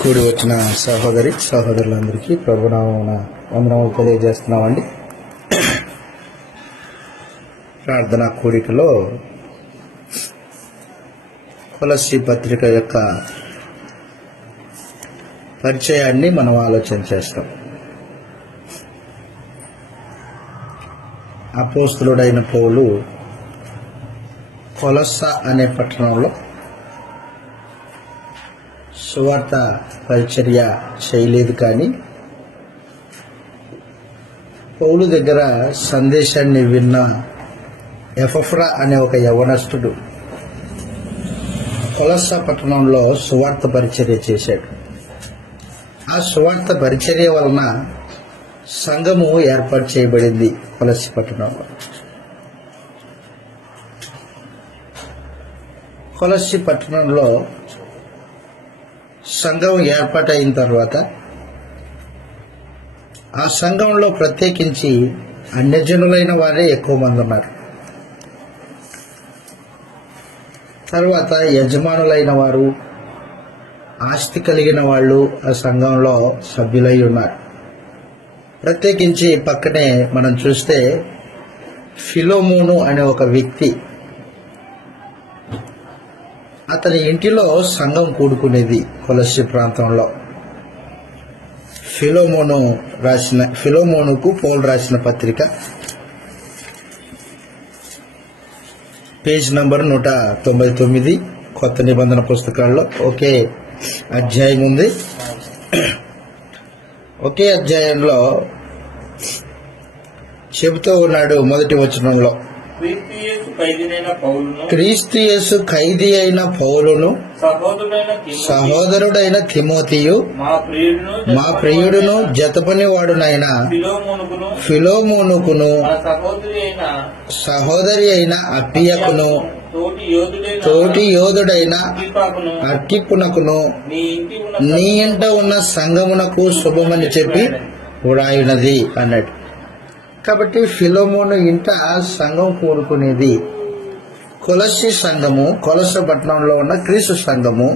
కూడి వచ్చిన సహోదరులందరికీ ప్రభునామమున వందనములు తెలియజేస్తున్నామండి. ప్రార్థనా కూడికలో కొలస్సీ పత్రిక యొక్క పరిచయాన్ని మనం ఆలోచన చేస్తాం. అపోస్తలుడైన పౌలు కొలస్స అనే పట్టణంలో సువార్త పరిచర్య చేయలేదు, కానీ పౌలు దగ్గర సందేశాన్ని విన్న ఎపఫ్రా అనే ఒక యవనస్తుడు కొలస్స పట్టణంలో సువార్త పరిచర్య చేశాడు. ఆ సువార్త పరిచర్య వలన సంఘము ఏర్పాటు చేయబడింది. కొలస్సీ పట్టణంలో కొలస్సీ పట్టణంలో సంఘం ఏర్పాటైన తర్వాత ఆ సంఘంలో ప్రత్యేకించి అన్యజనులైన వారే ఎక్కువ మంది ఉన్నారు. తర్వాత యజమానులైన వారు, ఆస్తి కలిగిన వాళ్ళు ఆ సంఘంలో సభ్యులై ఉన్నారు. ప్రత్యేకించి పక్కనే మనం చూస్తే ఫిలోమోను అనే ఒక వ్యక్తి, అతని ఇంటిలో సంఘం కూడుకునేది. కొలస్సీ ప్రాంతంలో ఫిలోమోనుకు పౌలు రాసిన పత్రిక పేజ్ నంబర్ 199 కొత్త నిబంధన పుస్తకాల్లో ఒకే అధ్యాయం ఉంది. ఒకే అధ్యాయంలో చెబుతూ ఉన్నాడు మొదటి వచనంలో, క్రీస్తు యేసు ఖైదీ అయిన పౌలును సహోదరుడైన తిమోతియు మా ప్రియుడును జతపని వాడునైన ఫిలోమోనుకును సహోదరి అయిన అప్పియకును తోటి యోధుడైన అర్కిప్పునకును నీ ఇంట ఉన్న సంఘమునకు శుభమని చెప్పి వ్రాయునది అన్నాడు. కాబట్టి ఫిలోమోను ఇంట సంఘం కూడుకునేది. కొలస్సీ సంఘము, కొలస్స పట్టణంలో ఉన్న క్రీస్తు సంఘము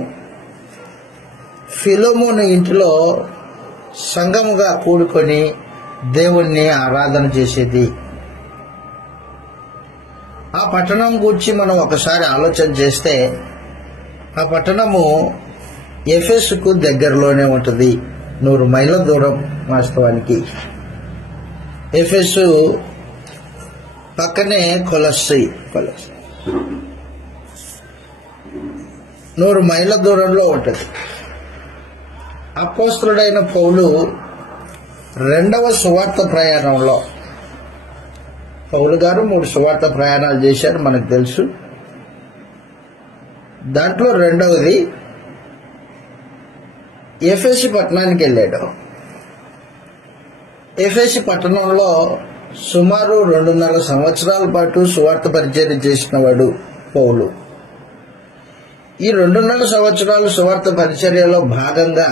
ఫిలోమోను ఇంటిలో సంఘముగా కూడుకొని దేవుణ్ణి ఆరాధన చేసేది. ఆ పట్టణం గురించి మనం ఒకసారి ఆలోచన చేస్తే, ఆ పట్టణము ఎఫెసుకు దగ్గరలోనే ఉంటుంది. 100 మైళ్ళ దూరం. వాస్తవానికి ఎఫెసు పక్కనే కొలస్సీ 100 మైళ్ళ దూరంలో ఉంటుంది. అపోస్తలుడైన పౌలు రెండవ సువార్త ప్రయాణంలో, పౌలు గారు 3 సువార్త ప్రయాణాలు చేశారు మనకు తెలుసు. దాంట్లో రెండవది ఎఫెసు పట్టణానికి వెళ్ళాడు. ఎఫెసు పట్టణంలో సుమారు 2.5 సంవత్సరాల పాటు సువార్త పరిచర్య చేసిన వాడు పౌలు. ఈ 2.5 సంవత్సరాలు సువార్త పరిచర్యలో భాగంగా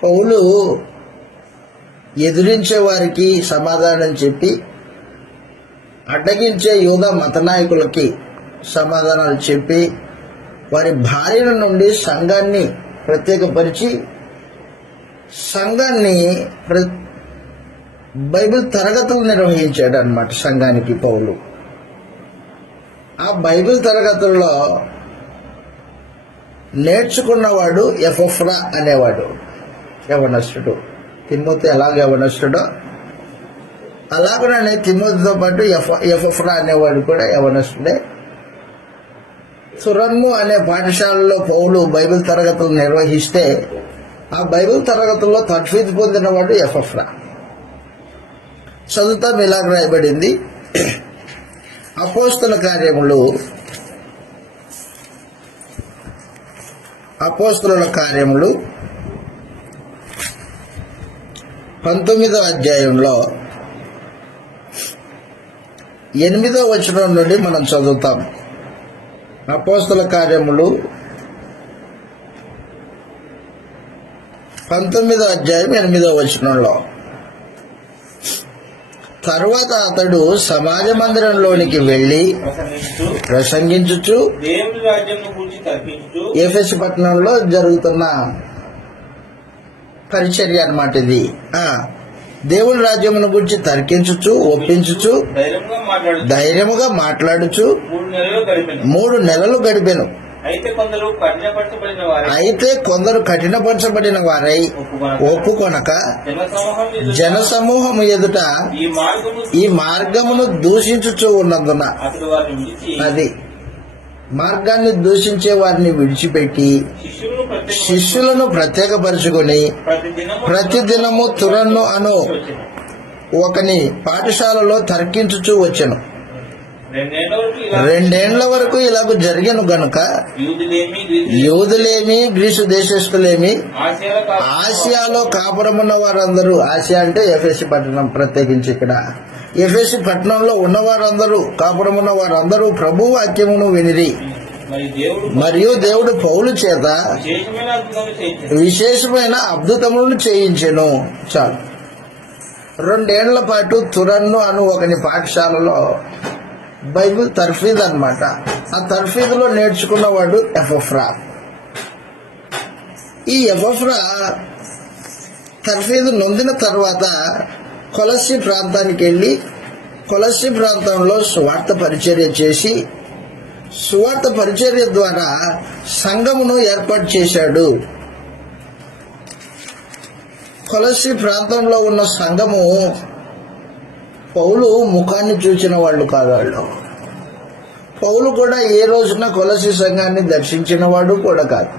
పౌలు ఎదిరించే వారికి సమాధానం చెప్పి, అడ్డగించే యూదా మత నాయకులకి సమాధానాలు చెప్పి, వారి భార్యల నుండి సంఘాన్ని ప్రత్యేకపరిచి సంఘాన్ని బైబిల్ తరగతులు నిర్వహించాడు అన్నమాట. సంఘానికి పౌలు ఆ బైబిల్ తరగతుల్లో నేర్చుకున్నవాడు ఎపఫ్రా అనేవాడు, యవనస్తుడు. తిమోతి ఎలాగ యవనస్తుడో అలాగనే తిమోతితో పాటు ఎపఫ్రా అనేవాడు కూడా యవనస్తుడే. తురమ్ము అనే పాఠశాలలో పౌలు బైబిల్ తరగతులు నిర్వహిస్తే ఆ బైబిల్ తరగతుల్లో తర్ఫీదు పొందినవాడు ఎపఫ్రా. చదువుతాం, ఇలాగ రాయబడింది. అపోస్తల కార్యములు 19వ అధ్యాయంలో 8వ వచనం నుండి మనం చదువుతాం. అపోస్తల కార్యములు 19వ అధ్యాయం 8వ వచనంలో, తరువాత అతడు సమాజ మందిరంలోనికి వెళ్లి ప్రసంగించుచు దేవుని రాజ్యమును గురించి తర్కించుచు ఎఫెసు పట్టణంలో జరుగుతున్న పరిచర్య అన్నమాట ఇది. దేవుని రాజ్యమును గురించి తర్కించుచు ఒప్పించుచు ధైర్యముగా మాట్లాడుచు 3 నెలలు గడిపెను. అయితే కొందరు కఠినపరచబడిన వారై ఒప్పుకొనక జనసమూహము ఎదుట ఈ మార్గమును దూషించుచూ ఉన్నందున అది మార్గాన్ని దూషించే వారిని విడిచిపెట్టి శిష్యులను ప్రత్యేకపరుచుకొని ప్రతిదినము తురన్ను అను ఒకని పాఠశాలలో తర్కించుచూ వచ్చెను. 2 ఏళ్ల వరకు ఇలాగ జరిగను గనుక యూదులేమి గ్రీసు దేశస్థులేమి ఆసియాలో కాపురమున్న వారందరూ, ఆసియా అంటే ఎఫెసు పట్టణం, ప్రత్యేకించి ఇక్కడ ఎఫెసు పట్టణంలో ఉన్నవారందరూ, కాపురమున్న వారందరూ ప్రభు వాక్యమును వినిరి. మరియు దేవుడు పౌలు చేత విశేషమైన అద్భుతములను చేయించెను. చాలు. 2 ఏళ్ల పాటు తురన్ను అను ఒకని పాఠశాలలో బైబిల్ తర్ఫీద్ అన్నమాట. ఆ తర్ఫీదులో నేర్చుకున్నవాడు ఎపఫ్రా. ఈ ఎపఫ్రా తర్ఫీదు నొందిన తర్వాత కొలస్సి ప్రాంతానికి వెళ్ళి కొలస్సి ప్రాంతంలో సువార్త పరిచర్య చేసి సువార్త పరిచర్య ద్వారా సంఘమును ఏర్పాటు చేశాడు. కొలస్సి ప్రాంతంలో ఉన్న సంఘము పౌలు ముఖాన్ని చూసిన వాళ్ళు కాదు. వాళ్ళు పౌలు కూడా ఏ రోజున కొలస్సి సంఘాన్ని దర్శించిన వాడు కూడా కాదు.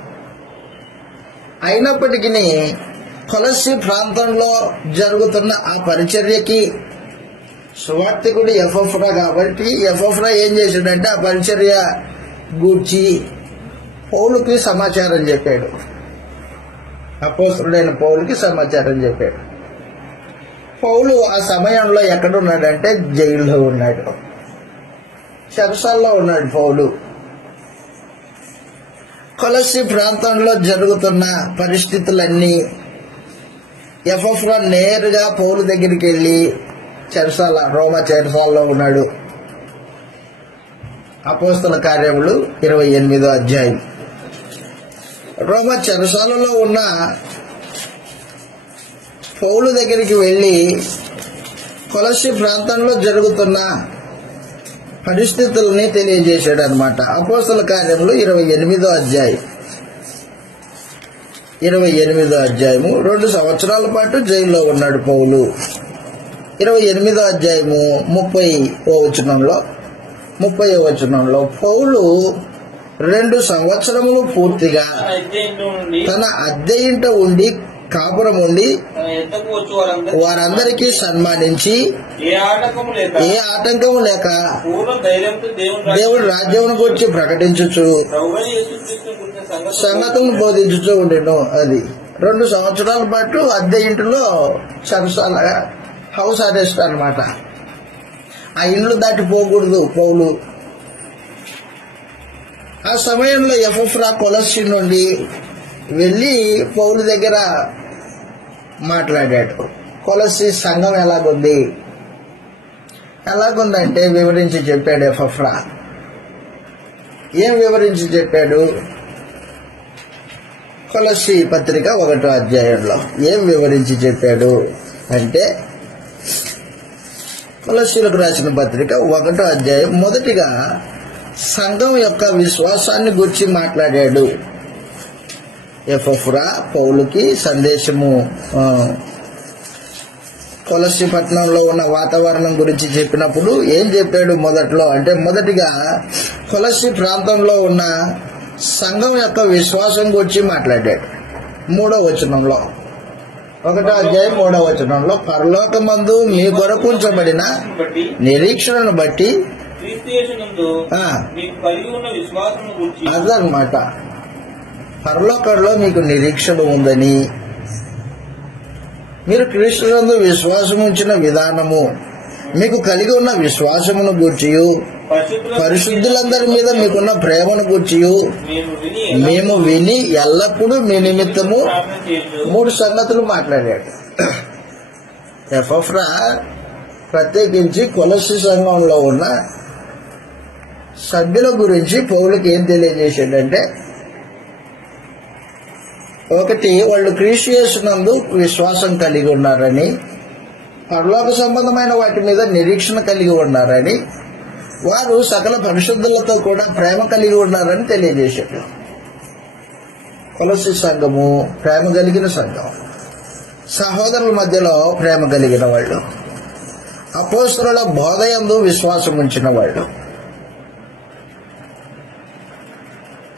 అయినప్పటికీ కొలస్సి ప్రాంతంలో జరుగుతున్న ఆ పరిచర్యకి సువార్తికుడు ఎపఫ్రా కాబట్టి ఎపఫ్రా ఏం చేశాడంటే ఆ పరిచర్య గూర్చి పౌలుకి సమాచారం చెప్పాడు. అపోస్తలుడైన పౌలుకి సమాచారం చెప్పాడు. పౌలు ఆ సమయంలో ఎక్కడున్నాడంటే జైల్లో ఉన్నాడు, చెరసాల్లో ఉన్నాడు పౌలు. కొలస్సి ప్రాంతంలో జరుగుతున్న పరిస్థితులన్నీ ఎపఫ్రా నేరుగా పౌలు దగ్గరికి వెళ్ళి చెరసాల, రోమా చెరసాలలో ఉన్నాడు. అపోస్తల కార్యములు 28వ అధ్యాయం. రోమా చెరసాలలో ఉన్న పౌలు దగ్గరికి వెళ్ళి కొలస్సి ప్రాంతంలో జరుగుతున్న పరిస్థితుల్ని తెలియజేశాడు అనమాట. అపోస్తల కార్యములు 28వ అధ్యాయం. 28వ అధ్యాయము. 2 సంవత్సరాల పాటు జైల్లో ఉన్నాడు పౌలు. 28వ అధ్యాయము 30వ వచనంలో పౌలు 2 సంవత్సరములు పూర్తిగా తన అద్దె ఇంట ఉండి కాపురం ఉండి వారందరికీ సన్మానించి ఏ ఆటంకము లేక దేవుడి రాజ్యమును గురించి ప్రకటించుచు సంగతులను బోధించుతూ ఉండేను. అది 2 సంవత్సరాల పాటు అద్దె ఇంటిలో చెరసాల, హౌస్ అరెస్ట్ అన్నమాట. ఆ ఇండ్లు దాటిపోకూడదు పౌలు. ఆ సమయంలో ఎపఫ్రా కొలస్సి నుండి వెళ్ళి పౌలు దగ్గర మాట్లాడాడు. కొలస్సి సంఘం ఎలాగుందంటే వివరించి చెప్పాడు ఎపఫ్రా. ఏం వివరించి చెప్పాడు? కొలస్సి పత్రిక 1వ అధ్యాయంలో ఏం వివరించి చెప్పాడు అంటే, కొలస్సీలకు రాసిన పత్రిక 1వ అధ్యాయం మొదటిగా సంఘం యొక్క విశ్వాసాన్ని గురించి మాట్లాడాడు. ఎపఫ్రా పౌలుకి సందేశము కొలస్సి పట్టణంలో ఉన్న వాతావరణం గురించి చెప్పినప్పుడు ఏం చెప్పాడు మొదట్లో అంటే, మొదటిగా కొలస్సి ప్రాంతంలో ఉన్న సంఘం యొక్క విశ్వాసం గురించి మాట్లాడాడు. 3వ వచనంలో, 1వ అధ్యాయం 3వ వచనంలో పరలోకమందు మీ కొరకు ఉంచబడిన నిరీక్షణను బట్టి అదనమాట. పరలోకంలో మీకు నిరీక్షణ ఉందని, మీరు క్రీస్తునందు విశ్వాసం ఉంచిన విధానము, మీకు కలిగి ఉన్న విశ్వాసమును గూర్చియు పరిశుద్ధులందరి మీద మీకున్న ప్రేమను గూర్చియు మేము విని ఎల్లప్పుడూ మీ నిమిత్తము 3 సంగతులు మాట్లాడాడు. ఎపఫ్రా ప్రత్యేకించి కొలస్సీ సంఘంలో ఉన్న సభ్యుల గురించి పౌలుకి ఏం తెలియజేశాడంటే, ఒకటి, వాళ్ళు క్రీస్తు యేసునందు విశ్వాసం కలిగి ఉన్నారని, పరలోక సంబంధమైన వాటి మీద నిరీక్షణ కలిగి ఉన్నారని, వారు సకల పరిశుద్ధులతో కూడా ప్రేమ కలిగి ఉన్నారని తెలియజేశాడు. కొలస్సీ సంఘము ప్రేమ కలిగిన సంఘం, సహోదరుల మధ్యలో ప్రేమ కలిగిన వాళ్ళు, అపోస్తలుల బోధయందు విశ్వాసం ఉంచిన వాళ్ళు.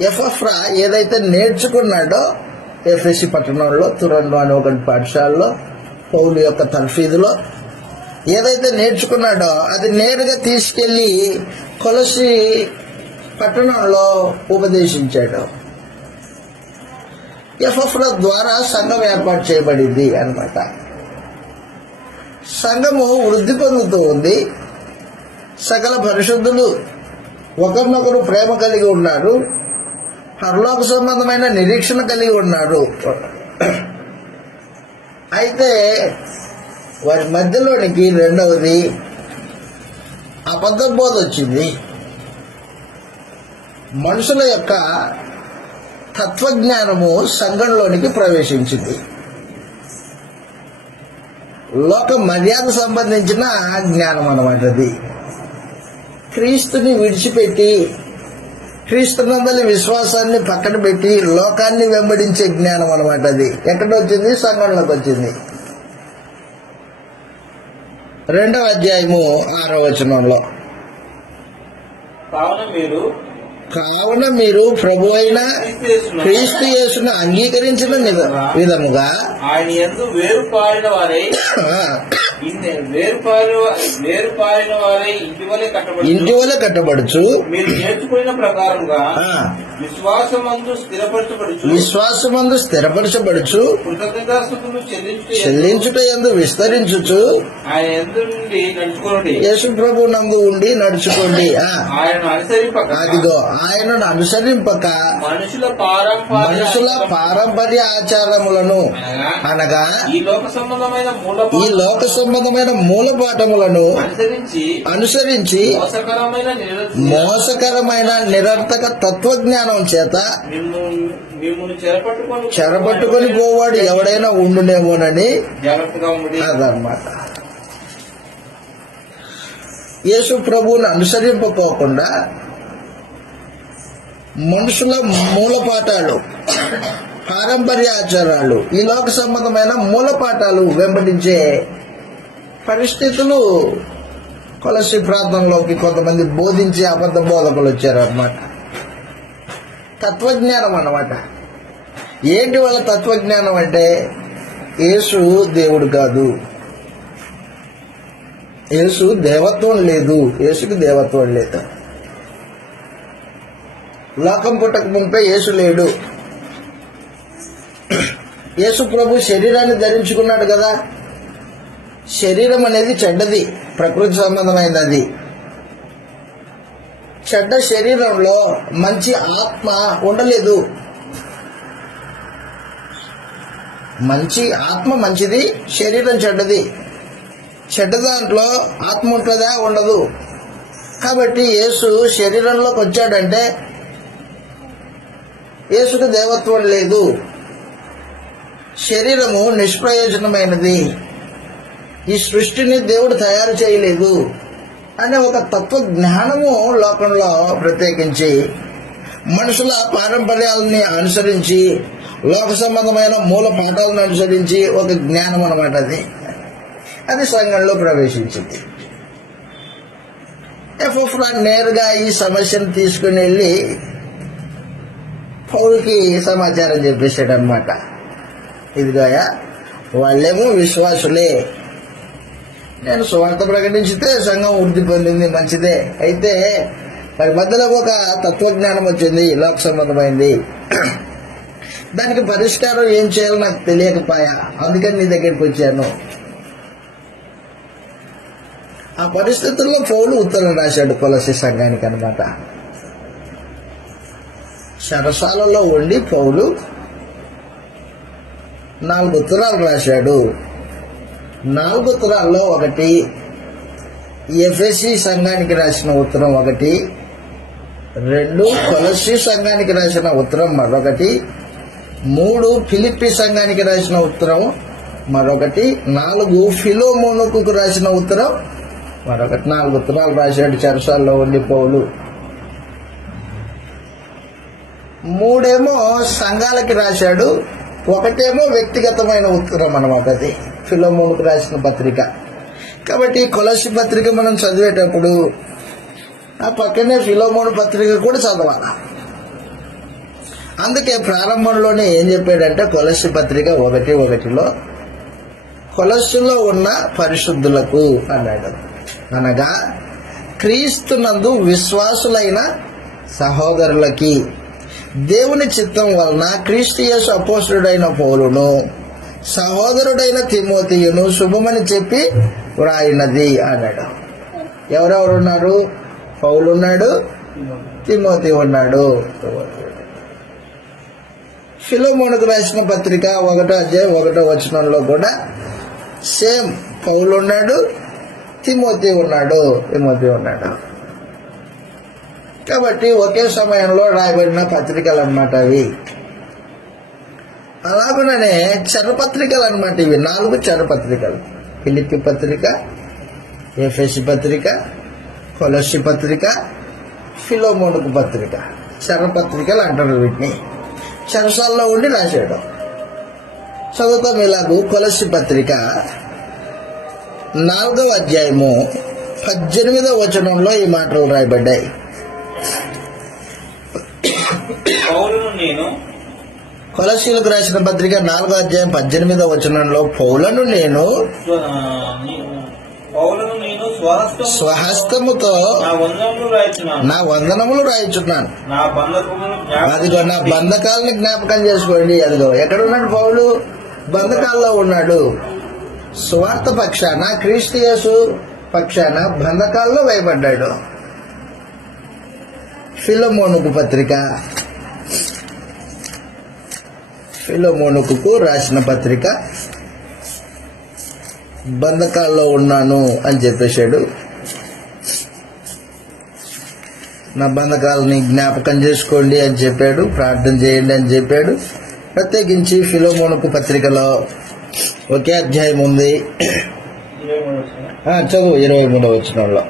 ఎపఫ్రా ఏదైతే నేర్చుకున్నాడో ఎఫెసీ పట్టణంలో, తురన్లో అనే ఒక పాఠశాలలో, పౌలు యొక్క తర్ఫీదులో ఏదైతే నేర్చుకున్నాడో అది నేరుగా తీసుకెళ్లి కొలస్సీ పట్టణంలో ఉపదేశించాడు. ఎపఫ్రా ద్వారా సంఘం ఏర్పాటు చేయబడింది అన్నమాట. సంఘము వృద్ధి పొందుతూ ఉంది. సకల పరిశుద్ధులు ఒకరినొకరు ప్రేమ కలిగి ఉన్నారు. పరలోక సంబంధమైన నిరీక్షణ కలిగి ఉన్నారు. అయితే వారి మధ్యలోనికి రెండవది అబద్ధ బోధ వచ్చింది. మనుషుల యొక్క తత్వజ్ఞానము సంఘంలోనికి ప్రవేశించింది. లోక మర్యాద సంబంధించిన జ్ఞానం అన్నమాట అది. క్రీస్తుని విడిచిపెట్టి, క్రీస్తునందలి విశ్వాసాన్ని పక్కన పెట్టి లోకాన్ని వెంబడించే జ్ఞానం అన్నమాట అది. ఎక్కడ వచ్చింది? సంఘంలోకి వచ్చింది. 2వ అధ్యాయము 6వ వచనంలో, కావున మీరు ప్రభు అయిన క్రీస్తు యేసును అంగీకరించిన విధముగా ఆయన యందు వేరుపారిన వారై ఇంటి వలె కట్టబడుచు, మీరు నేర్చుకున్న ప్రకారముగా విశ్వాసమందు స్థిరపరచబడుచు, కృతజ్ఞతాస్తుతులు చెల్లించుట యందు విస్తరించుచు, ఆయన యందు నుండి నడుచుకోండి. యేసు ప్రభు నందు ఉండి నడుచుకోండి. ఆయనను అనుసరింపక, అదిగో ఆయనను అనుసరింపక మనుషుల పారంపర్య ఆచారములను అనగా ఈ లోక సంబంధమైన మూలపాఠములను అనుసరించి మోసకరమైన నిరర్థక తత్వజ్ఞానం చేత చెరపట్టుకొని పోవాడు ఎవడైనా ఉండునేమోనని అదన్నమాట. యేసు ప్రభువును అనుసరింపకోకుండా మనుషుల మూలపాఠాలు, పారంపర్య ఆచారాలు, ఈ లోక సంబంధమైన మూలపాఠాలు వెంబడించే పరిస్థితులు కొలస్సీ ప్రాంతంలోకి కొంతమంది బోధించే అబద్ధ బోధకులు వచ్చారన్నమాట. తత్వజ్ఞానం అన్నమాట. ఏంటి వాళ్ళ తత్వజ్ఞానం అంటే, యేసు దేవుడు కాదు, యేసు దేవత్వం లేదు, యేసుకి దేవత్వం లేదు, లోకం పుట్టక ముంపే యేసు లేడు, యేసు ప్రభు శరీరాన్ని ధరించుకున్నాడు కదా, శరీరం అనేది చెడ్డది, ప్రకృతి సంబంధమైనది. అది చెడ్డ శరీరంలో మంచి ఆత్మ ఉండలేదు. మంచి ఆత్మ మంచిది, శరీరం చెడ్డది. చెడ్డ దాంట్లో ఆత్మ ఉంటుందా? ఉండదు. కాబట్టి యేసు శరీరంలోకి వచ్చాడంటే యేసుకు దేవత్వం లేదు, శరీరము నిష్ప్రయోజనమైనది, ఈ సృష్టిని దేవుడు తయారు చేయలేదు అనే ఒక తత్వ జ్ఞానము లోకంలో ప్రత్యేకించి మనుషుల పారంపర్యాలని అనుసరించి, లోక సంబంధమైన మూల పాఠాలను అనుసరించి ఒక జ్ఞానం అన్నమాట. అది సంఘంలో ప్రవేశించింది. ఎపఫ్రా నేరుగా ఈ సమస్యను తీసుకుని వెళ్ళి పౌలుకి సమాచారం చెప్పేశాడు అనమాట. ఇదిగోయా, వాళ్ళేమో విశ్వాసులే, నేను సువార్త ప్రకటించితే సంఘం వృద్ధి పొందింది, మంచిదే. అయితే మరి మధ్యలో ఒక తత్వజ్ఞానం వచ్చింది, లోక సంబంధమైంది. దానికి పరిష్కారం ఏం చేయాలో నాకు తెలియకపోయా, అందుకని నీ దగ్గరికి వచ్చాను. ఆ పరిస్థితుల్లో పౌలు ఉత్తరం రాశాడు కొలస్సీ సంఘానికి అనమాట. చెరసాలలో ఉండి పౌలు 4 ఉత్తరాలు రాశాడు. 4 ఉత్తరాల్లో ఒకటి ఎఫెసీ సంఘానికి రాసిన ఉత్తరం 1, 2 కొలస్సీ సంఘానికి రాసిన ఉత్తరం మరొకటి, 3 ఫిలిప్పి సంఘానికి రాసిన ఉత్తరం మరొకటి, 4 ఫిలోమోనుకు రాసిన ఉత్తరం మరొకటి. 4 ఉత్తరాలు రాశాడు చెరసాల్లో ఉండి పౌలు. 3 సంఘాలకి రాశాడు, 1 వ్యక్తిగతమైన ఉత్తరం అన్నమాట. అది ఫిలోమోనుకు రాసిన పత్రిక. కాబట్టి కొలస్సీ పత్రిక మనం చదివేటప్పుడు ఆ పక్కనే ఫిలోమోను పత్రిక కూడా చదవాలి. అందుకే ప్రారంభంలోనే ఏం చెప్పాడంటే కొలస్సీ పత్రిక 1:1 కొలస్సులో ఉన్న పరిశుద్ధులకు అన్నాడు. అనగా క్రీస్తునందు విశ్వాసులైన సహోదరులకి దేవుని చిత్తం వలన క్రీస్తు యేసు అపోస్తలుడైన పౌలును సహోదరుడైన తిమోతియును శుభమని చెప్పి వ్రాయినది అన్నాడు. ఎవరెవరు ఉన్నారు? పౌలు ఉన్నాడు, తిమోతి ఉన్నాడు. ఫిలోమోనుకు రాసిన పత్రిక 1:1 కూడా సేమ్ పౌలు ఉన్నాడు, తిమోతి ఉన్నాడు. కాబట్టి ఒకే సమయంలో రాయబడిన పత్రికలు అన్నమాట అవి. అలాగనే చరపత్రికలు అన్నమాట ఇవి. 4 చరపత్రికలు: ఫిలిప్పి పత్రిక, ఎఫెసీ పత్రిక, కొలస్సీ పత్రిక, ఫిలోమోనుకు పత్రిక. చరపత్రికలు అంటారు వీటిని. చెరసాల్లో ఉండి రాశాడు. చదువుతాం ఇలాగూ. కొలస్సీ పత్రిక 4వ అధ్యాయము 18వ వచనంలో ఈ మాటలు రాయబడ్డాయి. కొలస్సీలకు రాసిన పత్రిక 4వ అధ్యాయం 18వ వచనంలో పౌలను నేను స్వహస్తముతో నా వందనములు రాయిచున్నాను. అదిగో నా బంధకాలను జ్ఞాపకం చేసుకోండి. అదిగో ఎక్కడున్నాడు పౌలు? బంధకాల్లో ఉన్నాడు. సువార్త పక్షాన, క్రీస్తు యేసు పక్షాన బంధకాల్లో వేయబడ్డాడు. ఫిలోమోనుకు పత్రిక, ఫిలోమోనుకు రాసిన పత్రిక బంధకాల్లో ఉన్నాను అని చెప్పేశాడు. నా బంధకాలని జ్ఞాపకం చేసుకోండి అని చెప్పాడు. ప్రార్థన చేయండి అని చెప్పాడు. ప్రత్యేకించి ఫిలోమోనుకు పత్రికలో ఒకే అధ్యాయం ఉంది. చదువు 23వ వచనంలో.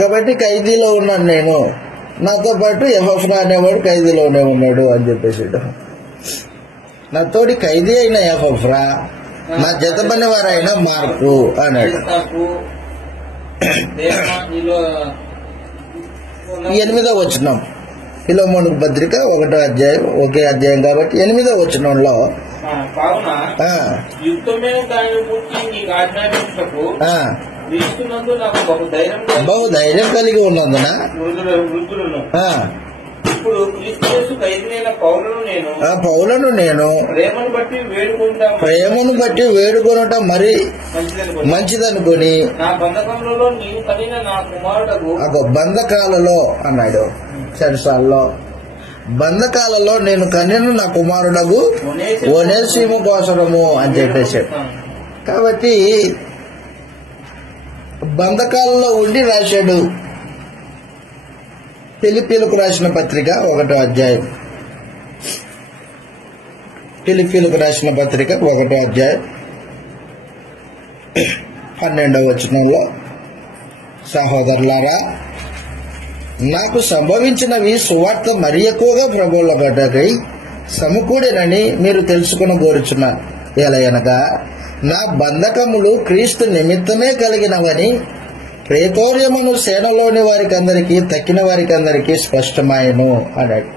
కాబట్టి ఖైదీలో ఉన్నాను నేను, నాతో పాటు ఎఫ్రా అనేవాడు ఖైదీలోనే ఉన్నాడు అని చెప్పేసాడు. నా తోడి ఖైదీ అయిన ఎఫ్రా, నా జతపని వారైన మార్కు అన్నాడు. 8వ వచనం ఫిలోమోనుకు పత్రిక 1వ అధ్యాయం, ఒకే అధ్యాయం కాబట్టి 8వ వచనంలో బహుధైర్యం కలిగి ఉన్నందున పౌలను నేను ప్రేమను బట్టి వేడుకొనుట మరి మంచిదనుకుని బంధకాలలో అన్నాడు. చెరసాల్లో బంధకాలలో నేను కన్యను నా కుమారుడగు ఒనేసిము కోసరము అని చెప్పేశాడు. కాబట్టి బంధకాలలో ఉండి రాశాడు. ఫిలిప్పీలకు రాసిన పత్రిక 1వ అధ్యాయం, ఫిలిప్పీలకు రాసిన పత్రిక 1వ అధ్యాయం 12వ వచనంలో, సహోదరులారా, నాకు సంభవించినవి సువార్త మరి ఎక్కువగా ప్రభువుల గడ్డకై సమకూడేనని మీరు తెలుసుకుని కోరుచున్నాను. ఎలయనగా నా బంధకములు క్రీస్తు నిమిత్తమే కలిగినవని ప్రేతోర్యమును సేనలోని వారికందరికీ తక్కిన వారికందరికీ స్పష్టమాయను అన్నాడు.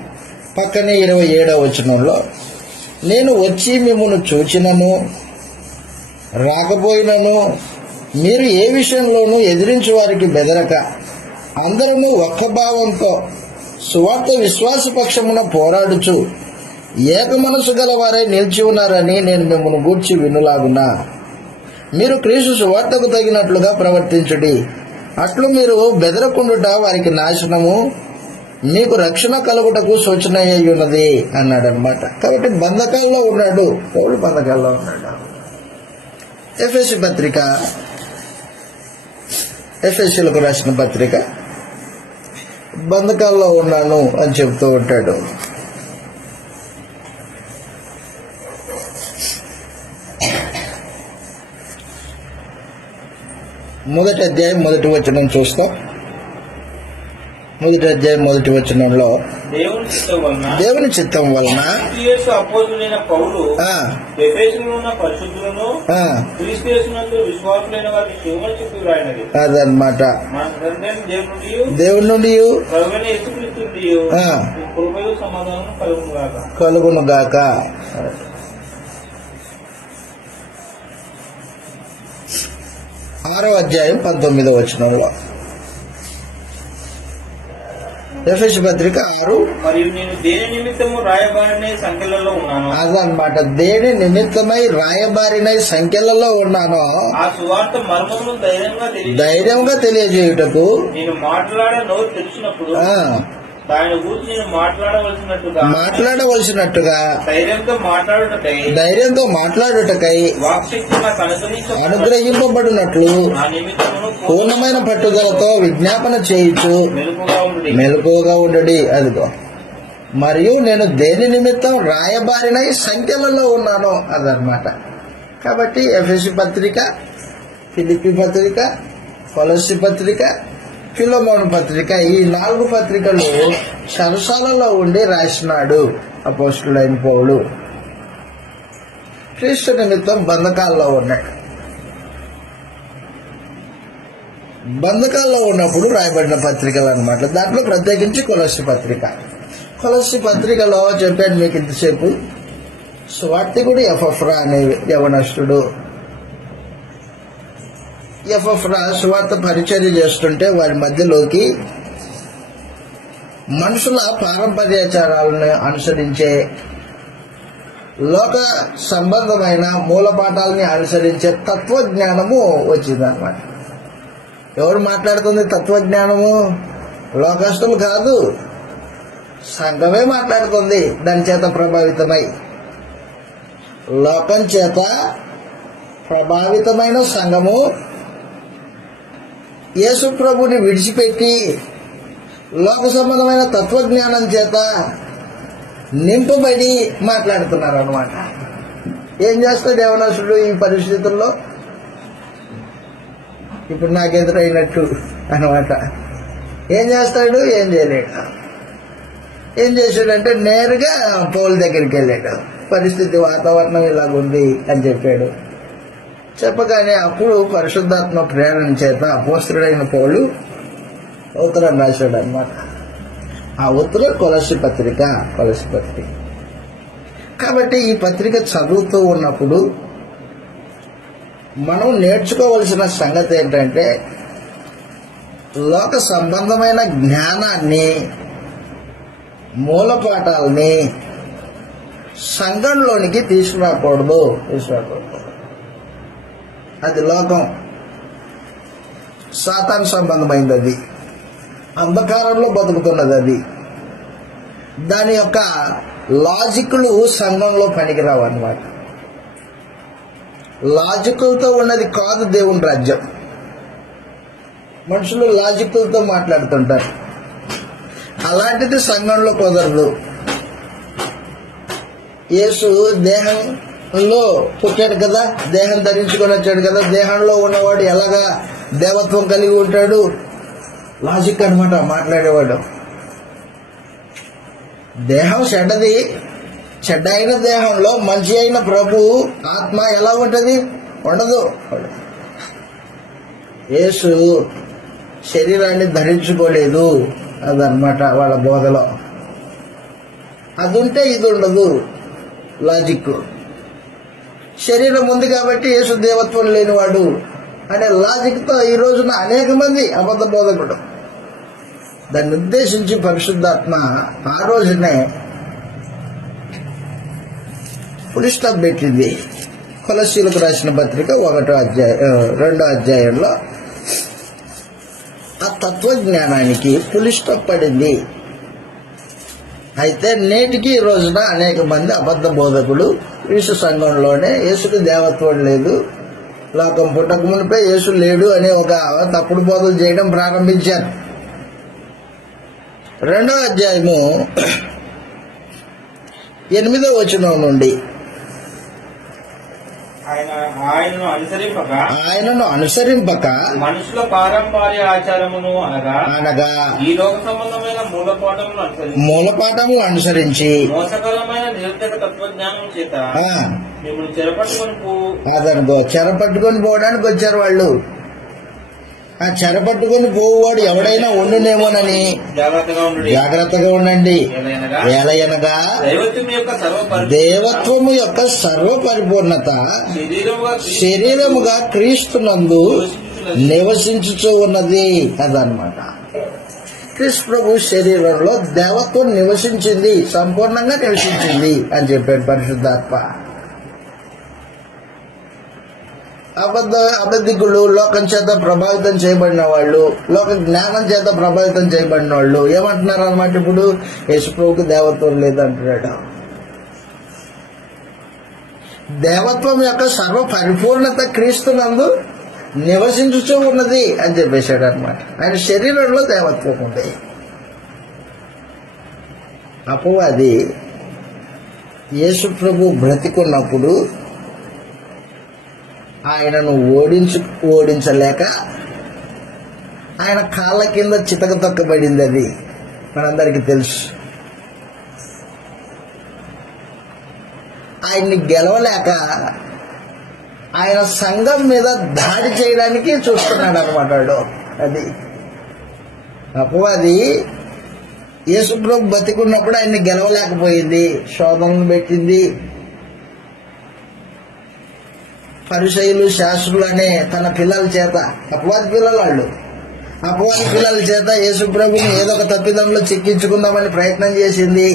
పక్కనే 27వ వచనంలో, నేను వచ్చి మిమ్మును చూచినను రాకపోయినను మీరు ఏ విషయంలోనూ ఎదిరించు వారికి బెదరక అందరూ ఒక్క భావంతో సువార్త విశ్వాస పక్షమున పోరాడుచు ఏక మనసు గల వారై నిలిచి ఉన్నారని నేను మిమ్మల్ని గూర్చి వినులాగునా. మీరు క్రీస్తు సువార్తకు తగినట్లుగా ప్రవర్తించుడి. అట్లు మీరు బెదరకుండుట వారికి నాశనము, మీకు రక్షణ కలుగుటకు సూచన అయి ఉన్నది అన్నాడు అనమాట. కాబట్టి బంధకాల్లో ఉన్నాడు పౌలు, బంధకాల్లో ఉన్నాడు. ఎఫెసీ పత్రిక, ఎఫెసీలకు రాసిన పత్రిక, బంధకాల్లో ఉన్నాను అని చెప్తూ ఉంటాడు. మొదటి అధ్యాయం మొదటి వచనం చూస్తాం. మొదటి అధ్యాయం మొదటి వచనంలో దేవుని చిత్తం వలన అపోస్తులైన పౌలు ఆ, ఎఫెసులో ఉన్న పరిశుద్ధులను ఆ, క్రీస్తు యేసునందు విశ్వాసులైన వారికి శివమని చెప్పి రాయినది. అదనమాట. మన తండ్రి దేవుని దేవుని నుండి ప్రభువైన యేసుక్రీస్తు నుండి ఆ, కృపయు సమాధానం కలుగునుగాక. కలుగును గాక. 6వ అధ్యాయం 19వ వచనంలో, ఎఫెసీ పత్రిక 6. మరియు నేను దేని నిమిత్తము రాయబారిన సంఖ్యలలో ఉన్నాను. అదనమాట. దేని నిమిత్తమై రాయబారినై సంఖ్యలలో ఉన్నానో ఆ సువార్త మర్మమును ధైర్యంగా తెలియజేయుటకు నేను మాట్లాడే నోరు తెరిచినప్పుడు ఆ, దాని గురించి నేను మాట్లాడవలసినట్టుగా ధైర్యంతో మాట్లాడుటకై వాక్శక్తి నాకు అనుగ్రహింపబడినట్లు నా నిమిత్తమును పూర్ణమైన పట్టుదలతో విజ్ఞాపన చేయుచు మెలకువగా ఉండడి. అదిగో, మరియు నేను దేని నిమిత్తం రాయబారినై సంఖ్యలలో ఉన్నానో అదనమాట. కాబట్టి ఎఫెసీ పత్రిక, ఫిలిప్పీ పత్రిక, కొలస్సీ పత్రిక, ఫిలమోను పత్రిక, ఈ 4 పత్రికలు చెరసాలలో ఉండి రాసినాడు అపోస్తులైన పౌలు. క్రీస్తు నిమిత్తం బంధకాల్లో ఉన్నాడు. బంధకాల్లో ఉన్నప్పుడు రాయబడిన పత్రికలు అనమాట. దాంట్లో ప్రత్యేకించి కొలస్సీ పత్రిక. కొలస్సీ పత్రికలో చెప్పాను మీకు ఇంతసేపు. స్వార్థికుడు ఎఫెఫ్రా అనే యవనస్తుడు, ఎఫెఫ్రా సువార్త పరిచర్య చేస్తుంటే వారి మధ్యలోకి మనుషుల పారంపర్యాచారాలను అనుసరించే, లోక సంబంధమైన మూలపాఠాలని అనుసరించే తత్వజ్ఞానము వచ్చిందన్నమాట. ఎవరు మాట్లాడుతుంది తత్వజ్ఞానము? లోకస్తులు కాదు, సంఘమే మాట్లాడుతుంది. దాని చేత ప్రభావితమై, లోకం చేత ప్రభావితమైన సంఘము యేసు ప్రభుని విడిచిపెట్టి లోక సంబంధమైన తత్వజ్ఞానం చేత నింపబడి మాట్లాడుతున్నారు అనమాట. ఏం చేస్తాడు యవనస్తుడు ఈ పరిస్థితుల్లో? ఇప్పుడు నాకు ఎదురైనట్టు అనమాట. ఏం చేస్తాడు? ఏం చేయలేడు. ఏం చేశాడంటే నేరుగా పౌలు దగ్గరికి వెళ్ళాడు. పరిస్థితి, వాతావరణం ఇలాగుంది అని చెప్పాడు. చెప్పగానే అప్పుడు పరిశుద్ధాత్మ ప్రేరణ చేత అపోస్తలుడైన పౌలు ఉత్తరం రాశాడు అనమాట. ఆ ఉత్తరం కొలస్సీ పత్రిక. కాబట్టి ఈ పత్రిక చదువుతూ ఉన్నప్పుడు మనం నేర్చుకోవలసిన సంగతి ఏంటంటే, లోక సంబంధమైన జ్ఞానాన్ని, మూలపాఠాలని సంఘంలోనికి తీసుకురాకూడదు. అది లోకం, సాతాను సంబంధమైనది. అది అంధకారంలో బతుకుతున్నది. అది దాని యొక్క లాజిక్లు సంఘంలో పనికిరావు అన్నమాట. లాజిక్లతో ఉన్నది కాదు దేవుని రాజ్యం. మనుషులు లాజిక్లతో మాట్లాడుతుంటారు. అలాంటిది సంఘంలో కుదరదు. యేసు దేహంలో పుట్టాడు కదా, దేహం ధరించుకొని వచ్చాడు కదా, దేహంలో ఉన్నవాడు ఎలాగా దేవత్వం కలిగి ఉంటాడు? లాజిక్ అనమాట మాట్లాడేవాడు. దేహం చెడ్డది, చెడ్డ అయిన దేహంలో మంచి అయిన ప్రభు ఆత్మ ఎలా ఉంటుంది? ఉండదు. యేసు శరీరాన్ని ధరించుకోలేదు, అదనమాట వాళ్ళ బోధలో. అది ఉంటే ఇది ఉండదు. లాజిక్. శరీరం ఉంది కాబట్టి యేసు దేవత్వం లేనివాడు అనే లాజిక్తో ఈ రోజున అనేక మంది అబద్ధ బోధకుడు. దాన్ని ఉద్దేశించి పరిశుద్ధాత్మ ఆ రోజునే ఫుల్ స్టాప్ పెట్టింది. కొలస్సీలకు రాసిన పత్రిక 2వ అధ్యాయంలో ఆ తత్వజ్ఞానానికి ఫుల్ స్టాప్ పడింది. అయితే నేటికి ఈ రోజున అనేక మంది అబద్ధ బోధకులు యేసు సంఘంలోనే యేసుకు దేవత్వం లేదు, లోకం పుట్టక మునిపే యేసు లేడు అనే ఒక తప్పుడు బోధలు చేయడం ప్రారంభించారు. 2వ అధ్యాయము 8వ వచనం నుండి ఆయనను అనుసరింపక మనుషుల పారంపర్య ఆచారమును అనగా ఈ లోక సంబంధమైన మూలపాఠములు అనుసరించి మోసకరమైన నిరుద్ధక తత్వజ్ఞానం చేత మిమ్మల్ని చెరపట్టుకొని పోవడానికి వచ్చారు వాళ్ళు. ఆ చెరపట్టుకొని పోవాడు ఎవడైనా ఉండునేమోనని జాగ్రత్తగా ఉండండి. ఎలయనగా దేవత్వము యొక్క సర్వ పరిపూర్ణత శరీరముగా క్రీస్తునందు నివసించుచూ ఉన్నది. అదనమాట. క్రీస్తు ప్రభు శరీరంలో దేవత్వం నివసించింది, సంపూర్ణంగా నివసించింది అని చెప్పాడు పరిశుద్ధాత్మ. అబద్ధికులు, లోకం చేత ప్రభావితం చేయబడిన వాళ్ళు, లోక జ్ఞానం చేత ప్రభావితం చేయబడిన వాళ్ళు ఏమంటున్నారు అన్నమాట? ఇప్పుడు యేసుప్రభుకి దేవత్వం లేదంటున్నాడు. దేవత్వం యొక్క సర్వ పరిపూర్ణత క్రీస్తునందు నివసించుతూ ఉన్నది అని చెప్పేశాడు అనమాట. ఆయన శరీరంలో దేవత్వం ఉంది. అపవాది యేసుప్రభు బ్రతికున్నప్పుడు ఆయనను ఓడించలేక ఆయన కాళ్ళ కింద చితక తొక్కబడింది. అది మనందరికీ తెలుసు. ఆయన్ని గెలవలేక ఆయన సంఘం మీద దాడి చేయడానికి చూస్తున్నాడు అనమాట. అది అపవాది యేసుప్రభు బతికున్నప్పుడు ఆయన్ని గెలవలేకపోయింది, శోధనలు పెట్టింది. పరిసయ్యులు, శాస్త్రులు అనే తన పిల్లల చేత, అపవాది పిల్లల చేత యేసుప్రభుని ఏదో ఒక తప్పిదంలో చిక్కించుకుందామని ప్రయత్నం చేసింది.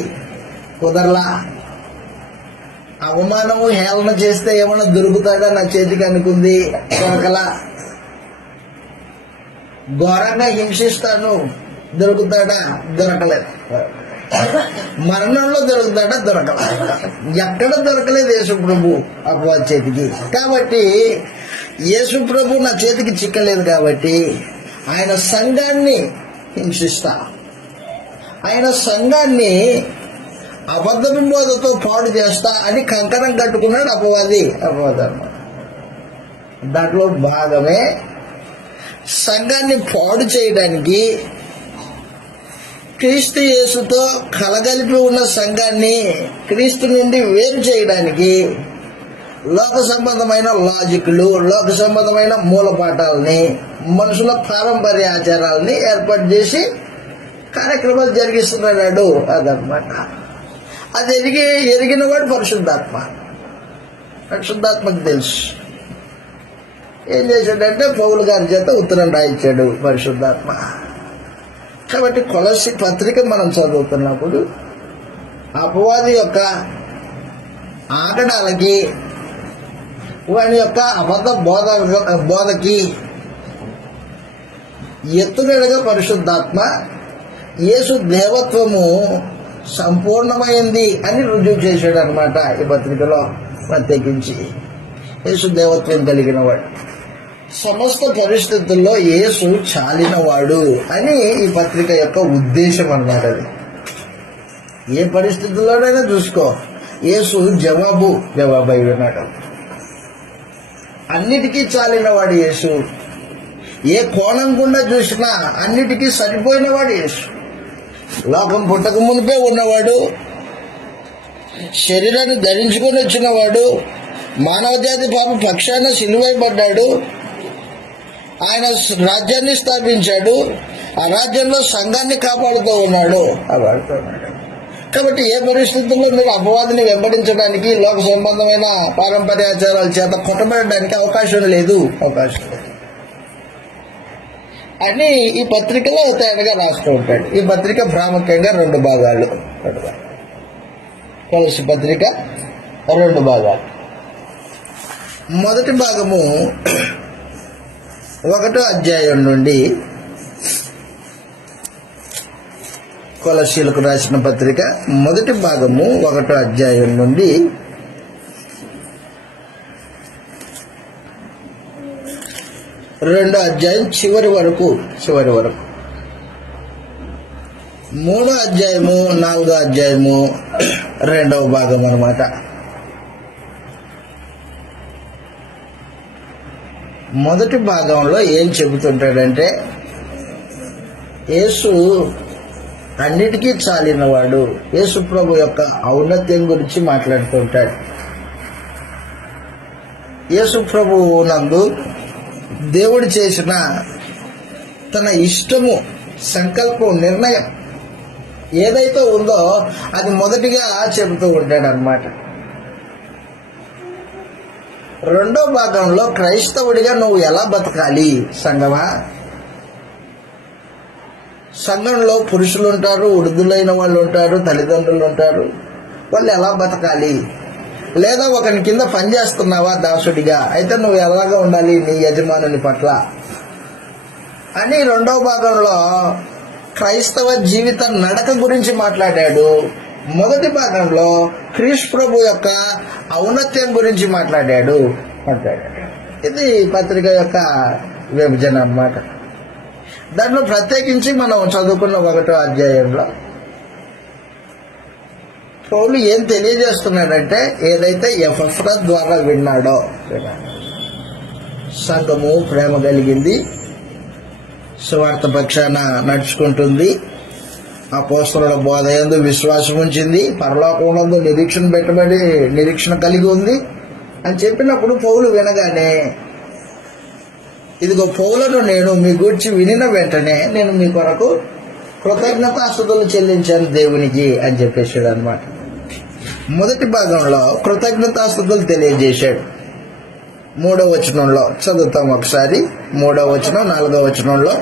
కుదరలా. అవమానము, హేళన చేస్తే ఏమన్నా దొరుకుతాడా నా చేతికి అనుకుంది. దొరకలా. ఘోరంగా హింసిస్తాను, దొరుకుతాడా? దొరకలేదు. మరణంలో దొరుకుతాడా? దొరకలేదు. ఎక్కడ దొరకలేదు యేసుప్రభు అపవాది చేతికి. కాబట్టి యేసుప్రభు నా చేతికి చిక్కలేదు కాబట్టి ఆయన సంఘాన్ని హింసిస్తా, ఆయన సంఘాన్ని అబద్ధ బోధతో పాడు చేస్తా అని కంకణం కట్టుకున్నాడు అపవాది అన్నమాట. దాంట్లో భాగమే సంఘాన్ని పాడు చేయడానికి, క్రీస్తు యేసుతో కలగలిపి ఉన్న సంఘాన్ని క్రీస్తు నుండి వేరు చేయడానికి లోక సంబంధమైన లాజిక్లు, లోక సంబంధమైన మూలపాఠాలని, మనుషుల పారంపర్య ఆచారాలని ఏర్పాటు చేసి కార్యక్రమాలు జరిగిస్తున్నాడు. అదనమాట. అది ఎరిగిన వాడు పరిశుద్ధాత్మకు తెలుసు. ఏం చేశాడంటే పౌలు గారి చేత ఉత్తరం రాయించాడు పరిశుద్ధాత్మ. కాబట్టి కొలస్సీ పత్రిక మనం చదువుతున్నప్పుడు అపవాది యొక్క ఆగడాలకి, వాని యొక్క అబద్ధ బోధకి ఎత్తుగడగా పరిశుద్ధాత్మ యేసు దేవత్వము సంపూర్ణమైంది అని రుజువు చేశాడు అనమాట. ఈ పత్రికలో ప్రత్యేకించి యేసు దేవత్వం కలిగిన వాడు, సమస్త పరిస్థితుల్లో యేసు చాలినవాడు అని ఈ పత్రిక యొక్క ఉద్దేశం అన్నమాట. అది ఏ పరిస్థితుల్లోనైనా చూసుకో, యేసు జవాబు అయి ఉన్నాడు. అన్నిటికీ చాలినవాడు యేసు. ఏ కోణం గుండా చూసినా అన్నిటికీ సరిపోయినవాడు యేసు. లోకం పుట్టక మునిపే ఉన్నవాడు, శరీరాన్ని ధరించుకొని వచ్చినవాడు, మానవ జాతి పాప పక్షాన సిలువైపడ్డాడు, ఆయన రాజ్యాన్ని స్థాపించాడు, ఆ రాజ్యంలో సంఘాన్ని కాపాడుతూ ఉన్నాడు. కాబట్టి ఏ పరిస్థితుల్లో మీరు అపవాదిని వెంబడించడానికి, లోక సంబంధమైన పారంపర్యాచారాల చేత కొట్టబడడానికి అవకాశం లేదు అని ఈ పత్రికలో తేటగా రాస్తూ ఉంటాడు. ఈ పత్రిక ప్రాముఖ్యంగా 2 భాగాలు. కొలస్సీ పత్రిక 2 భాగాలు. మొదటి భాగము 1వ అధ్యాయం నుండి, కొలస్సీలకు రాసిన పత్రిక మొదటి భాగము 1వ అధ్యాయం నుండి 2వ అధ్యాయం చివరి వరకు 3వ అధ్యాయము 4వ అధ్యాయము 2వ భాగం అన్నమాట. మొదటి భాగంలో ఏం చెబుతుంటాడంటే, యేసు అన్నిటికీ చాలినవాడు. యేసు ప్రభు యొక్క ఔన్నత్యం గురించి మాట్లాడుతుంటాడు. యేసు ప్రభువు నందు దేవుడు చేసిన తన ఇష్టము, సంకల్పం, నిర్ణయం ఏదైతే ఉందో అది మొదటిగా చెబుతూ ఉంటాడు అన్నమాట. 2వ భాగంలో క్రైస్తవుడిగా నువ్వు ఎలా బతకాలి సంగమా. సంఘంలో పురుషులు ఉంటారు, వృద్ధులైన వాళ్ళు ఉంటారు, తల్లిదండ్రులు ఉంటారు. వాళ్ళు ఎలా బతకాలి, లేదా ఒకరి కింద పనిచేస్తున్నావా దాసుడిగా, అయితే నువ్వు ఎలాగా ఉండాలి నీ యజమానుని పట్ల అని 2వ భాగంలో క్రైస్తవ జీవిత నడక గురించి మాట్లాడాడు. మొదటి భాగంలో క్రీస్తు ప్రభు యొక్క ఔన్నత్యం గురించి మాట్లాడాడు. ఇది పత్రిక యొక్క విభజన అన్నమాట. దాంట్లో ప్రత్యేకించి మనం చదువుకున్న 1వ అధ్యాయంలో పౌలు ఏం తెలియజేస్తున్నాడంటే, ఏదైతే ఎపఫ్రా ద్వారా విన్నాడో, సంఘము ప్రేమ కలిగింది, సువార్త పక్షాన నడుచుకుంటుంది, అపోస్తలుల బోధ యందు విశ్వాసం ఉంచింది, పరలోకమునందు నిరీక్షణ కలిగి ఉంది అని చెప్పినప్పుడు పౌలు వినగానే, ఇదిగో పౌలను నేను మీ గూర్చి వినిన వెంటనే నేను మీ కొరకు కృతజ్ఞతాస్తుతులు చెల్లించాను దేవునికి అని చెప్పేశాడు అనమాట. మొదటి భాగంలో కృతజ్ఞతాస్తుతులు తెలియజేశాడు. 3వ వచనంలో చదువుతాం ఒకసారి. 3వ వచనం, 4వ వచనంలో,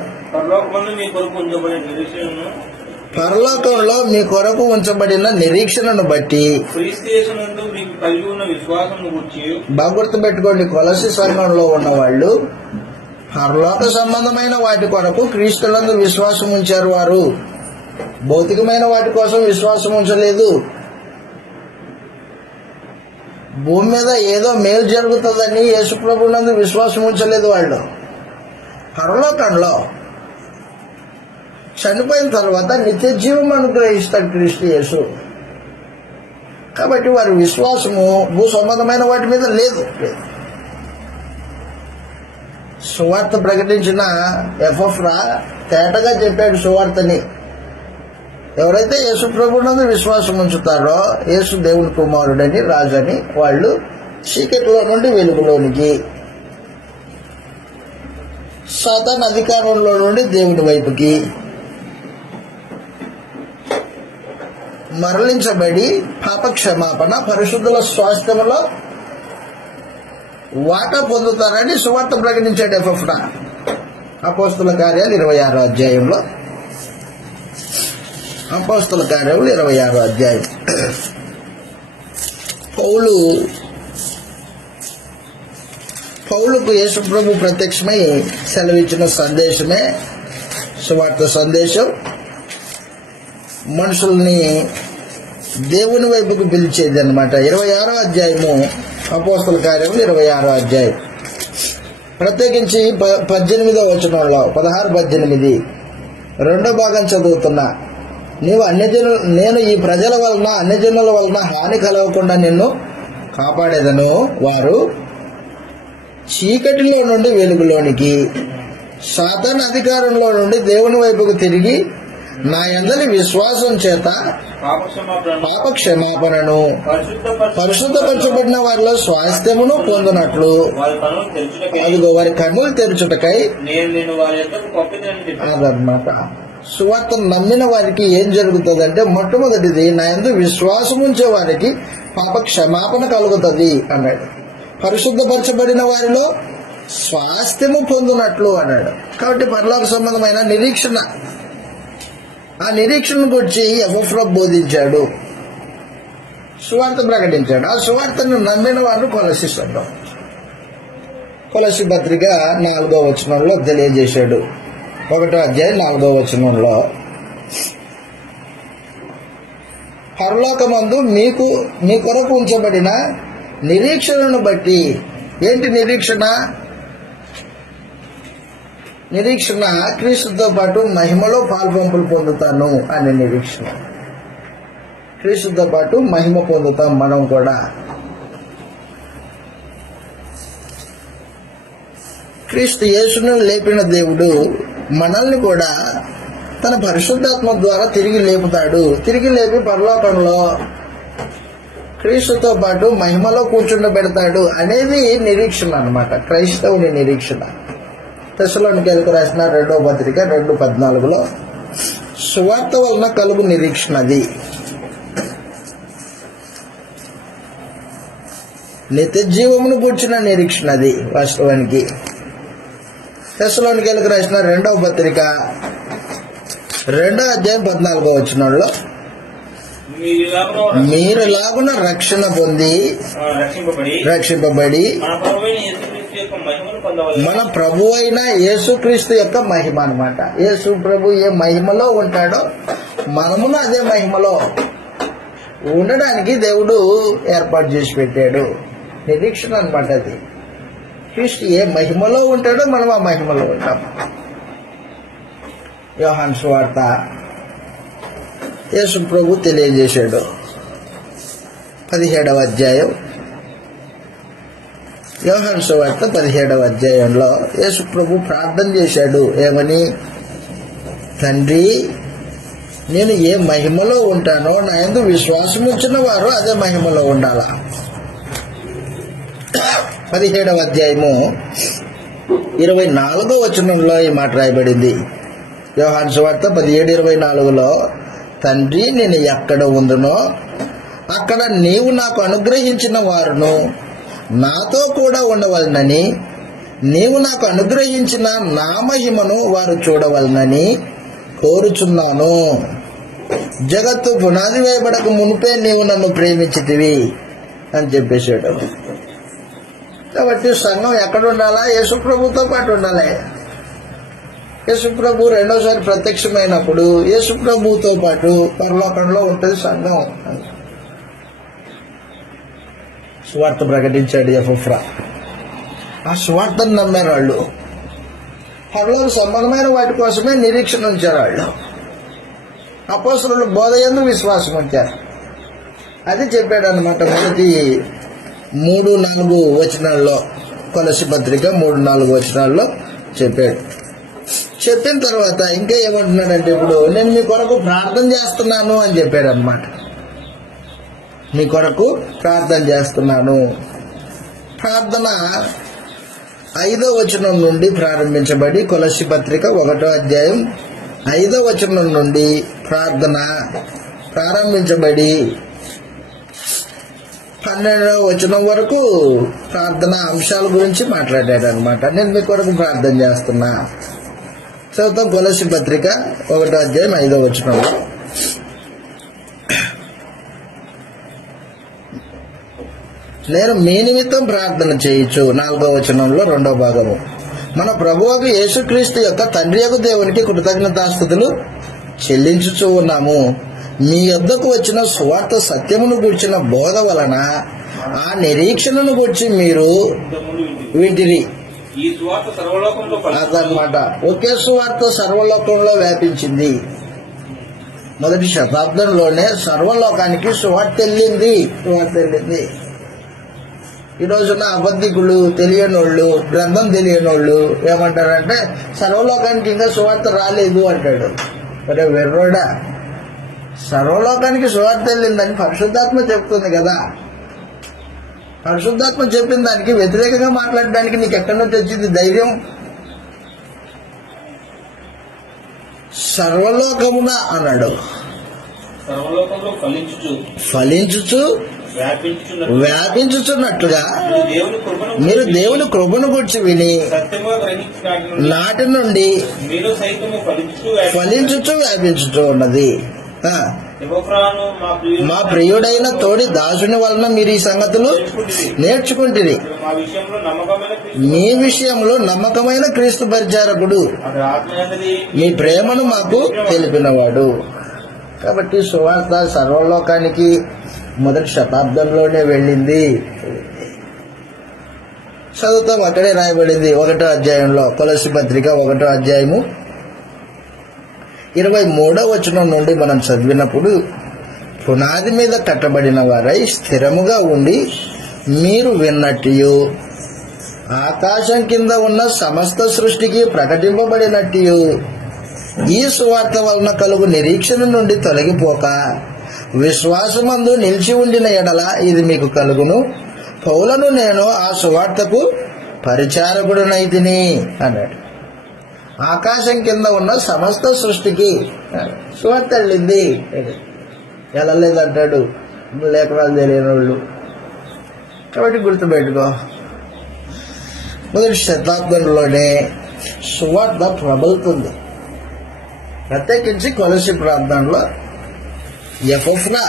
పరలోకంలో మీ కొరకు ఉంచబడిన నిరీక్షణను బట్టి బాగా గుర్తుపెట్టుకోండి, కొలసి సంఘంలో ఉన్నవాళ్ళు పరలోక సంబంధమైన వాటి కొరకు క్రీస్తులందు విశ్వాసం ఉంచారు. వారు భౌతికమైన వాటి కోసం విశ్వాసం ఉంచలేదు. భూమి మీద ఏదో మేలు జరుగుతుందని యేసుప్రభునందు విశ్వాసం ఉంచలేదు. వాళ్ళు పరలోకంలో చనిపోయిన తర్వాత నిత్య జీవం అనుగ్రహిస్తాడు క్రీస్తు యేసు. కాబట్టి వారి విశ్వాసము భూ సంబంధమైన వాటి మీద లేదు. సువార్త ప్రకటించిన ఎపఫ్రా తేటగా చెప్పాడు సువార్తని. ఎవరైతే యేసు ప్రభువునందు విశ్వాసం ఉంచుతారో, యేసు దేవుని కుమారుడని, రాజని, వాళ్ళు చీకటిలో నుండి వెలుగులోనికి, సాతాను అధికారంలో నుండి దేవుని వైపుకి మరలించబడి పాప క్షమాపణ, పరిశుద్ధుల స్వాస్థ్యంలో వాటా పొందుతారని సువార్త ప్రకటించాడు ఎపఫ్రా. అపోస్తుల కార్యాలు 26వ అధ్యాయంలో, అపోస్తుల కార్యాలు 26వ అధ్యాయం. పౌలుకు యేసుప్రభు ప్రత్యక్షమై సెలవిచ్చిన సందేశమే సువార్త సందేశం. మనుషుల్ని దేవుని వైపుకు పిలిచేది అనమాట. 26వ అధ్యాయము, అపోస్తల కార్యములు 26వ అధ్యాయం. ప్రత్యేకించి 18వ వచనంలో, 16-18 2వ భాగం చదువుతున్నా. నేను ఈ ప్రజల వలన, అన్యజనుల వలన హాని కలగకుండా నిన్ను కాపాడేదను. వారు చీకటిలో నుండి వెలుగులోనికి, సాతాను అధికారంలో నుండి దేవుని వైపుకు తిరిగి నా యందలి విశ్వాసం చేత పాప క్షమాపణను, పరిశుద్ధపరచబడిన వారిలో స్వాస్థ్యమును పొందినట్లు అదిగో వారి కన్నులు తెరుచుటకై అదనమాట. సువార్త నమ్మిన వారికి ఏం జరుగుతుందంటే, మొట్టమొదటిది నా యందు విశ్వాసం ఉంచే వారికి పాప క్షమాపణ కలుగుతుంది అన్నాడు. పరిశుద్ధపరచబడిన వారిలో స్వాస్థ్యము పొందినట్లు అన్నాడు. కాబట్టి పరలోక సంబంధమైన నిరీక్షణ, ఆ నిరీక్షణ గురించి ఎపఫ్రా బోధించాడు, సువార్త ప్రకటించాడు. ఆ సువార్తను నమ్మిన వారు కొలసి సంఘం, కొలసి పత్రిక 4వ వచనంలో తెలియజేశాడు. 1వ అధ్యాయం 4వ వచనంలో, పరలోకమందు మీ కొరకు ఉంచబడిన నిరీక్షణను బట్టి. ఏంటి నిరీక్షణ? నిరీక్షణ క్రీస్తుతో పాటు మహిమలో పాల్పంపులు పొందుతాను అనే నిరీక్షణ. క్రీస్తుతో పాటు మహిమ పొందుతాం మనం కూడా. క్రీస్తు యేసును లేపిన దేవుడు మనల్ని కూడా తన పరిశుద్ధాత్మ ద్వారా తిరిగి లేపుతాడు. తిరిగి లేపి పరలోకంలో క్రీస్తుతో పాటు మహిమలో కూర్చుండబెడతాడు అనేది నిరీక్షణ అన్నమాట, క్రైస్తవుని నిరీక్షణ. తెస్సలోనికైలకు రాసిన 2వ పత్రిక 2:14 సువార్త వలన కలుగు నిరీక్షణ అది. నిత్య జీవమును కూర్చున్న నిరీక్షణ అది వాస్తవానికి. తెస్సలోనికైలకు రాసిన 2వ పత్రిక 2వ అధ్యాయం 14వ వచనంలో మీరులాగున రక్షణ పొంది రక్షింపబడి మన ప్రభు అయిన యేసుక్రీస్తు యొక్క మహిమ అన్నమాట. యేసు ప్రభు ఏ మహిమలో ఉంటాడో మనమును అదే మహిమలో ఉండడానికి దేవుడు ఏర్పాటు చేసి పెట్టాడు. నిరీక్షణ అన్నమాట అది. క్రీస్తు ఏ మహిమలో ఉంటాడో మనం ఆ మహిమలో ఉంటాం. యోహాను సువార్త యేసు ప్రభు తెలియజేశాడు 17వ అధ్యాయం. యోహాను సువార్త 17వ అధ్యాయంలో యేసు ప్రభు ప్రార్థన చేశాడు. ఏమని? తండ్రి, నేను ఏ మహిమలో ఉంటానో నా యందు విశ్వాసం ఉంచిన వారు అదే మహిమలో ఉండాలా. 17వ అధ్యాయము 24వ వచనంలో ఈ మాట రాయబడింది. యోహాను సువార్త 17:24 తండ్రి, నేను ఎక్కడ ఉందునో అక్కడ నీవు నాకు అనుగ్రహించిన వారును నాతో కూడా ఉండవలనని, నీవు నాకు అనుగ్రహించిన నా మహిమను వారు చూడవలనని కోరుచున్నాను. జగత్తు పునాది వేయబడక మునిపే నీవు నన్ను ప్రేమించితివి అని చెప్పేశాడు. కాబట్టి సంఘం ఎక్కడ ఉండాలా? యేసుప్రభుతో పాటు ఉండాలి. యేసుప్రభు రెండోసారి ప్రత్యక్షమైనప్పుడు యేసుప్రభుతో పాటు పరలోకంలో ఉంటుంది సంఘం. సువార్త ప్రకటించాడు ఎఫ్రా. ఆ సువార్తను నమ్మారు వాళ్ళు. పరలోక సంబంధమైన వాటి కోసమే నిరీక్షణ ఉంచారు వాళ్ళు. అపోస్తలుల బోధ యందు విశ్వాసం ఉంచారు. అది చెప్పాడు అనమాట. మొదటి 3-4 వచనాల్లో, కొలస్సీ పత్రిక 3-4 వచనాల్లో చెప్పాడు. చెప్పిన తర్వాత ఇంకా ఏమంటున్నాడంటే, ఇప్పుడు నేను మీ కొరకు ప్రార్థన చేస్తున్నాను అని చెప్పాడు అనమాట. మీ కొరకు ప్రార్థన చేస్తున్నాను. ప్రార్థన 5వ వచనం నుండి ప్రారంభించబడి, కొలస్సీ పత్రిక 1వ అధ్యాయం 5వ వచనం నుండి ప్రార్థన ప్రారంభించబడి 12వ వచనం వరకు ప్రార్థన అంశాల గురించి మాట్లాడాడు అనమాట. నేను మీ కొరకు ప్రార్థన చేస్తున్నా. చదువుతాం కొలస్సీ పత్రిక 1వ అధ్యాయం 5వ వచనంలో. నేను మీ నిమిత్తం ప్రార్థన చేయొచ్చు. 4వ వచనంలో 2వ భాగము. మన ప్రభువుకు యేసుక్రీస్తు యొక్క తండ్రి యొక్క దేవునికి కృతజ్ఞతాస్తుతులు చెల్లించుచూ ఉన్నాము. మీ యొద్దకు వచ్చిన సువార్త సత్యమును గూర్చిన బోధ వలన ఆ నిరీక్షణను గూర్చి మీరు వింటిరి. అదనమాట. ఒకే సువార్త సర్వలోకంలో వ్యాపించింది. మొదటి శతాబ్దంలోనే సర్వలోకానికి సువార్త వెళ్ళింది. ఈ రోజున అబద్ధికులు, తెలియనోళ్ళు, గ్రంథం తెలియనోళ్ళు ఏమంటారంటే సర్వలోకానికి ఇంకా సువార్త రాలేదు అంటాడు. మరి వెర్రోడా, సర్వలోకానికి సువార్త వెళ్ళిందని పరిశుద్ధాత్మ చెప్తుంది కదా. పరిశుద్ధాత్మ చెప్పిన దానికి వ్యతిరేకంగా మాట్లాడడానికి నీకు ఎక్కడి నుంచి వచ్చింది ధైర్యం? సర్వలోకమున అన్నాడు. ఫలించుచు వ్యాపించుచున్నట్లుగా మీరు దేవుని కృపను గురించి విని నాటి నుండి ఫలించుచు వ్యాపించుచు ఉన్నది. మా ప్రియుడైన తోడి దాసుని వలన మీరు ఈ సంగతులు నేర్చుకుంటుంది. మీ విషయంలో నమ్మకమైన క్రీస్తు పరిచారకుడు మీ ప్రేమను మాకు తెలిపినవాడు. కాబట్టి సువార్త సర్వలోకానికి మొదటి శతాబ్దంలోనే వెళ్ళింది. చదువుతాం. అక్కడే రాయబడింది 1వ అధ్యాయంలో, కొలస్సీ పత్రిక 1వ అధ్యాయము 23వ వచనం నుండి మనం చదివినప్పుడు, పునాది మీద కట్టబడిన వారై స్థిరముగా ఉండి మీరు విన్నట్టు ఆకాశం కింద ఉన్న సమస్త సృష్టికి ప్రకటింపబడినట్టు ఈ సువార్త వలన కలుగు నిరీక్షణ నుండి తొలగిపోక విశ్వాసమందు నిలిచి ఉండిన ఎడల ఇది మీకు కలుగును. పౌలను నేను ఆ సువార్తకు పరిచారకుడునైతిని అన్నాడు. ఆకాశం కింద ఉన్న సమస్త సృష్టికి సువార్త వెళ్ళింది. వెళ్ళలేదంటాడు లేఖనాలు తెలియని వాళ్ళు. కాబట్టి గుర్తుపెట్టుకో, మొదటి శతాబ్దంలోనే సువార్త ప్రబలుతుంది. ప్రత్యేకించి కొలస్సీ ప్రాంతంలో ఎపఫ్రా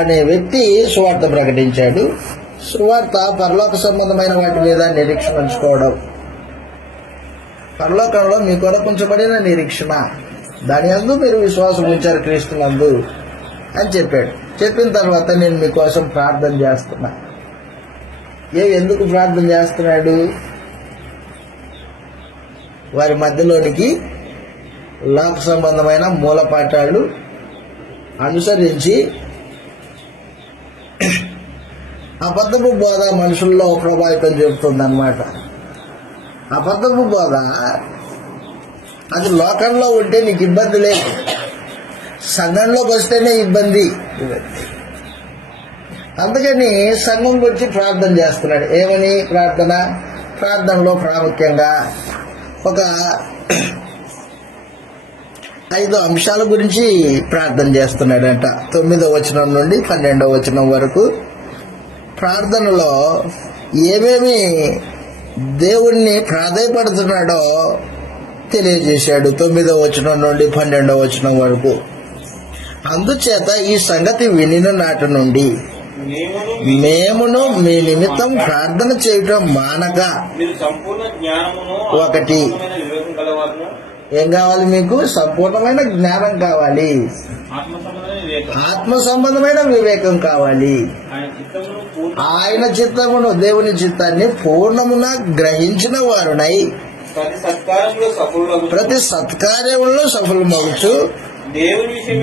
అనే వ్యక్తి సువార్త ప్రకటించాడు. సువార్త పరలోక సంబంధమైన వాటి మీద నిరీక్షణ ఉంచుకోవడం, పరలోకంలో మీ కొరకు ఉంచబడిన నిరీక్షణ, దాని యందు మీరు విశ్వాసం ఉంచారు క్రీస్తునందు అని చెప్పాడు. చెప్పిన తర్వాత నేను మీకోసం ప్రార్థన చేస్తున్నా. ఎందుకు ప్రార్థన చేస్తున్నాడు? వారి మధ్యలోనికి లోక సంబంధమైన మూలపాఠాలు అనుసరించి అబద్ధపు బోధ మనుషుల్లో ప్రభావితం చెబుతుందన్నమాట. అబద్ధపు బోధ అది లోకంలో ఉంటే నీకు ఇబ్బంది లేదు, సంఘంలోకి వస్తేనే ఇబ్బంది. అందుకని సంఘంకి వచ్చి ప్రార్థన చేస్తున్నాడు. ఏమని ప్రార్థన? ప్రార్థనలో ప్రాముఖ్యంగా ఒక 5 అంశాల గురించి ప్రార్థన చేస్తున్నాడంట. 9వ వచనం నుండి 12వ వచనం వరకు ప్రార్థనలో ఏమేమి దేవుణ్ణి ప్రాధాయపడుతున్నాడో తెలియజేశాడు. 9వ వచనం నుండి 12వ వచనం వరకు. అందుచేత ఈ సంగతి వినిన నాటి నుండి మేమును మీ నిమిత్తం ప్రార్థన చేయటం మానక, మీరు సంపూర్ణ జ్ఞానమును ఒకటి వివేకం గలవారును, ఏం కావాలి? మీకు సంపూర్ణమైన జ్ఞానం కావాలి, ఆత్మ సంబంధమైన వివేకం కావాలి. ఆయన చిత్తమును, దేవుని చిత్తాన్ని పూర్ణమున గ్రహించిన వారునై ప్రతి సత్కార్యములో సఫలమగుచు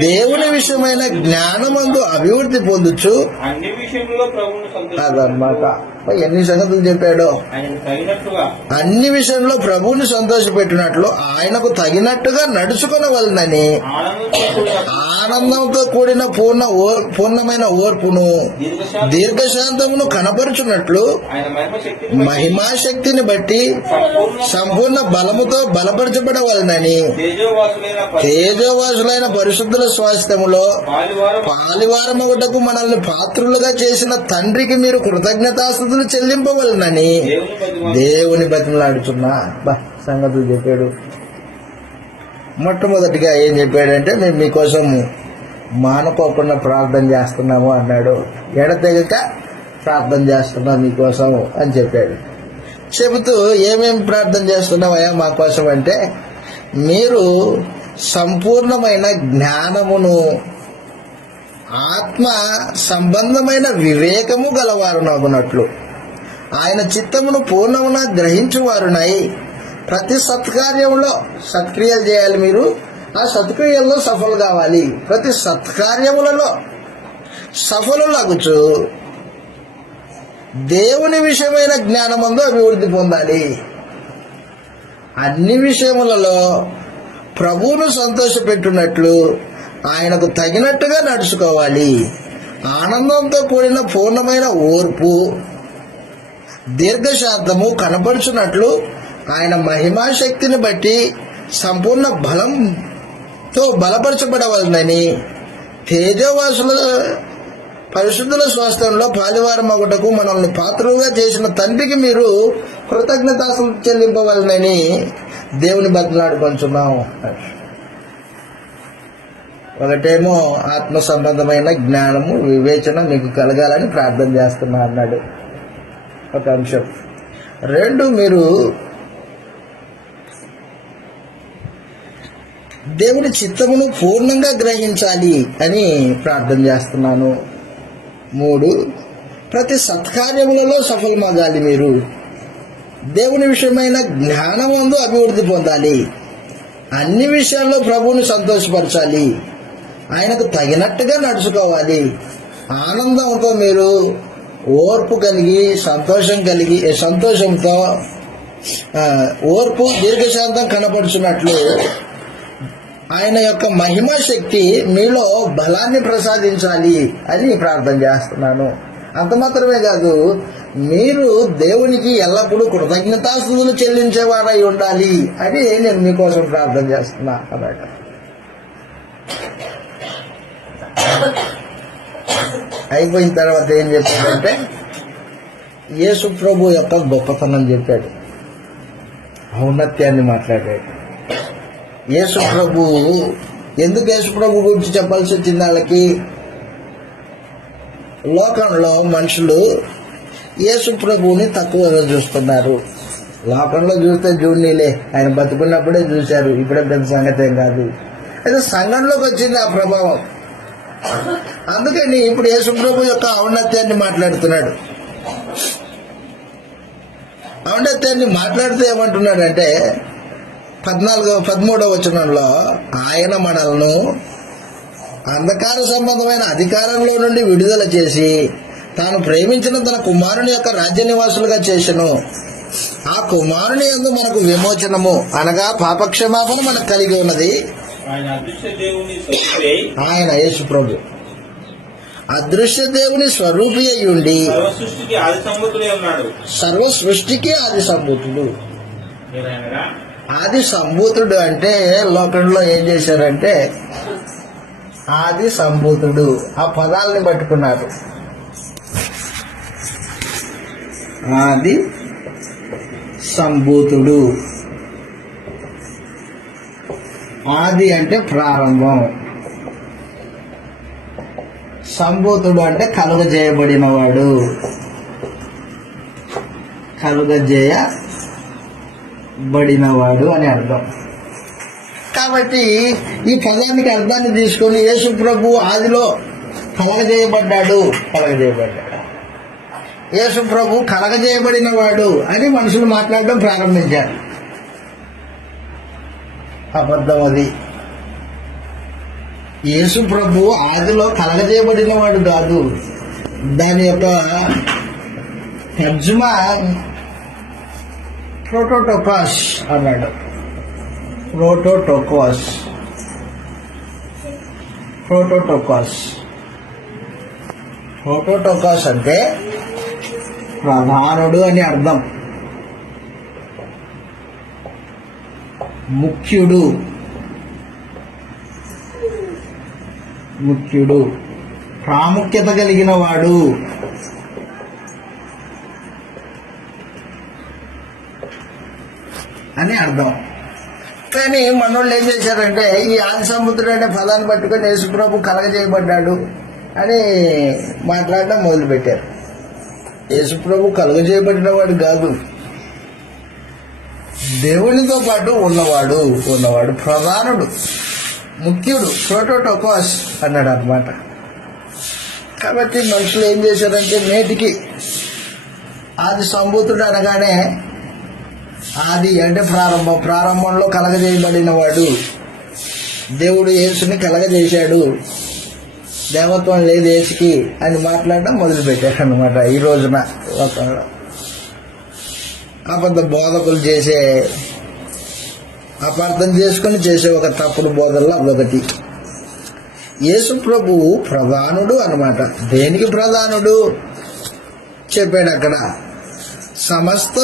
దేవుని విషయమైన జ్ఞానమందు అభివృద్ధి పొందుచు. అదన్నమాట. ఎన్ని సంగతులు చెప్పాడో. అన్ని విషయంలో ప్రభువుని సంతోషపెట్టినట్లు ఆయనకు తగినట్టుగా నడుచుకొనవలనని ఆనందంతో కూడిన పూర్ణమైన ఓర్పును దీర్ఘశాంతమును కనపరుచున్నట్లు మహిమాశక్తిని బట్టి సంపూర్ణ బలముతో బలపరచబడవలనని తేజోవాసులైన పరిశుద్ధుల స్వాస్థ్యములో పాలివారమగుటకు మనల్ని పాత్రులుగా చేసిన తండ్రికి మీరు కృతజ్ఞతాస్తుతులు చెల్లింపవలనని దేవుని బతిమలాడుతున్నా. సంగతులు చెప్పాడు. మొట్టమొదటిగా ఏం చెప్పాడంటే, మేము మీకోసం మానుకోకుండా ప్రార్థన చేస్తున్నాము అన్నాడు. ఎడతెగక ప్రార్థన చేస్తున్నాం మీకోసం అని చెప్పాడు. చెబుతూ ఏమేమి ప్రార్థన చేస్తున్నామయ్యా మా కోసం అంటే, మీరు సంపూర్ణమైన జ్ఞానమును ఆత్మ సంబంధమైన వివేకము గలవారునగునట్లు ఆయన చిత్తమును పూర్ణమున గ్రహించువారునై ప్రతి సత్కార్యంలో సత్క్రియలు చేయాలి. మీరు ఆ సత్క్రియల్లో సఫలు కావాలి. ప్రతి సత్కార్యములలో సఫలులగుచు దేవుని విషయమైన జ్ఞానమందు అభివృద్ధి పొందాలి. అన్ని విషయములలో ప్రభువును సంతోషపెట్టున్నట్లు ఆయనకు తగినట్టుగా నడుచుకోవాలి. ఆనందంతో కూడిన పూర్ణమైన ఓర్పు దీర్ఘశాంతము కనపరుచున్నట్లు ఆయన మహిమాశక్తిని బట్టి సంపూర్ణ బలంతో బలపరచబడవలనని తేజోవాసుల పరిశుద్ధుల స్వాస్థ్యంలో పాలివారమగుటకు మనల్ని పాత్రులుగా చేసిన తండ్రికి మీరు కృతజ్ఞతాస్తుతులు చెల్లింపవలనని దేవుని బతిమలాడుకొంచున్నాం. ఒకటేమో ఆత్మ సంబంధమైన జ్ఞానము వివేచన మీకు కలగాలని ప్రార్థన చేస్తున్నా అన్నాడు, ఒక అంశం. 2, మీరు దేవుని చిత్తమును పూర్ణంగా గ్రహించాలి అని ప్రార్థన చేస్తున్నాను. 3, ప్రతి సత్కార్యములలో సఫలమగాలి. మీరు దేవుని విషయమైన జ్ఞానమందు అభివృద్ధి పొందాలి. అన్ని విషయాల్లో ప్రభువుని సంతోషపరచాలి. ఆయనకు తగినట్టుగా నడుచుకోవాలి. ఆనందంతో మీరు ఓర్పు కలిగి సంతోషంతో ఓర్పు దీర్ఘశాంతం కనపడుచున్నట్లు ఆయన యొక్క మహిమ శక్తి మీలో బలాన్ని ప్రసాదించాలి అని ప్రార్థన చేస్తున్నాను. అంత మాత్రమే కాదు, మీరు దేవునికి ఎల్లప్పుడూ కృతజ్ఞతాస్తుతులు చెల్లించేవారై ఉండాలి అని నేను మీకోసం ప్రార్థన చేస్తున్నా అన్నమాట. అయిపోయిన తర్వాత ఏం చెప్పాడంటే యేసు ప్రభు యొక్క గొప్పతనం చెప్పాడు, ఔన్నత్యాన్ని మాట్లాడాడు. యేసు ప్రభు ఎందుకు యేసు ప్రభు గురించి చెప్పాల్సి వచ్చింది? వాళ్ళకి లోకంలో మనుషులు యేసు ప్రభువుని తక్కువగా చూస్తున్నారు. లోకంలో చూస్తే చూడనీలే, ఆయన బతుకున్నప్పుడే చూశారు, ఇప్పుడే పెద్ద సంగతి ఏం కాదు. అయితే సంఘంలోకి వచ్చింది ఆ ప్రభావం. అందుకని ఇప్పుడు యేసు ప్రభు యొక్క ఔన్నత్యాన్ని మాట్లాడుతున్నాడు. ఔన్నత్యాన్ని మాట్లాడుతూ ఏమంటున్నాడంటే 13వ వచనంలో, ఆయన మనల్ని అంధకార సంబంధమైన అధికారంలో నుండి విడుదల చేసి తాను ప్రేమించిన తన కుమారుని యొక్క రాజ్య నివాసులుగా చేసెను. ఆ కుమారుని యందు మనకు విమోచనము అనగా పాపక్షమాపణ మనకు కలిగి ఉన్నది. ఆయన యేసు ప్రభు అదృశ్య దేవుని స్వరూపి అయి ఉండి సర్వ సృష్టికి ఆది సంభూతుడు. ఆది సంభూతుడు అంటే లోకంలో ఏం చేశారంటే ఆది సంభూతుడు ఆ పదాలని పట్టుకున్నారు. ఆది సంభూతుడు, ఆది అంటే ప్రారంభం, సంభూతుడు అంటే కలుగజేయబడినవాడు, కలుగజేయబడినవాడు అని అర్థం. కాబట్టి ఈ పదానికి అర్థాన్ని తీసుకొని యేసు ప్రభు ఆదిలో కలగజేయబడ్డాడు. యేసు ప్రభు కలగజేయబడినవాడు అని మనుషులు మాట్లాడడం ప్రారంభించారు. అబద్ధం అది. యేసు ప్రభు ఆదిలో కలగజేయబడినవాడు కాదు. దాని యొక్క తర్జుమా ప్రోటోటోకాస్ అన్నాడు. ప్రోటోటోకాస్ అంటే ప్రధానుడు అని అర్థం. ముఖ్యుడు, ప్రాముఖ్యత కలిగిన వాడు. అని అర్థం. కానీ మనోళ్ళు ఏం చేశారంటే ఈ ఆది సంబుద్ధుడు అనే పదాన్ని పట్టుకొని యేసుప్రభు కలగజేయబడ్డాడు అని మాట్లాడడం మొదలుపెట్టారు. యేసుప్రభు కలుగజేయబడిన వాడు కాదు, దేవునితో పాటు ఉన్నవాడు, ప్రధానుడు, ముఖ్యుడు, ప్రోటోటోకాస్ అన్నాడు అనమాట. కాబట్టి మనుషులు ఏం చేశారంటే నేటికి ఆది సంభూతుడు అనగానే ఆది అంటే ప్రారంభంలో కలగజేయబడిన వాడు, దేవుడు యేసుని కలగజేశాడు, దేవత్వం లేదు యేసుకి అని మాట్లాడడం మొదలుపెట్టారు అనమాట. ఈ రోజున లోకంలో అబద్ధ బోధకులు చేసే, అపార్థం చేసుకుని చేసే ఒక తప్పుడు బోధల్లో అదొకటి. యేసు ప్రభువు ప్రధానుడు అనమాట. దేనికి ప్రధానుడు చెప్పాడు అక్కడ? సమస్త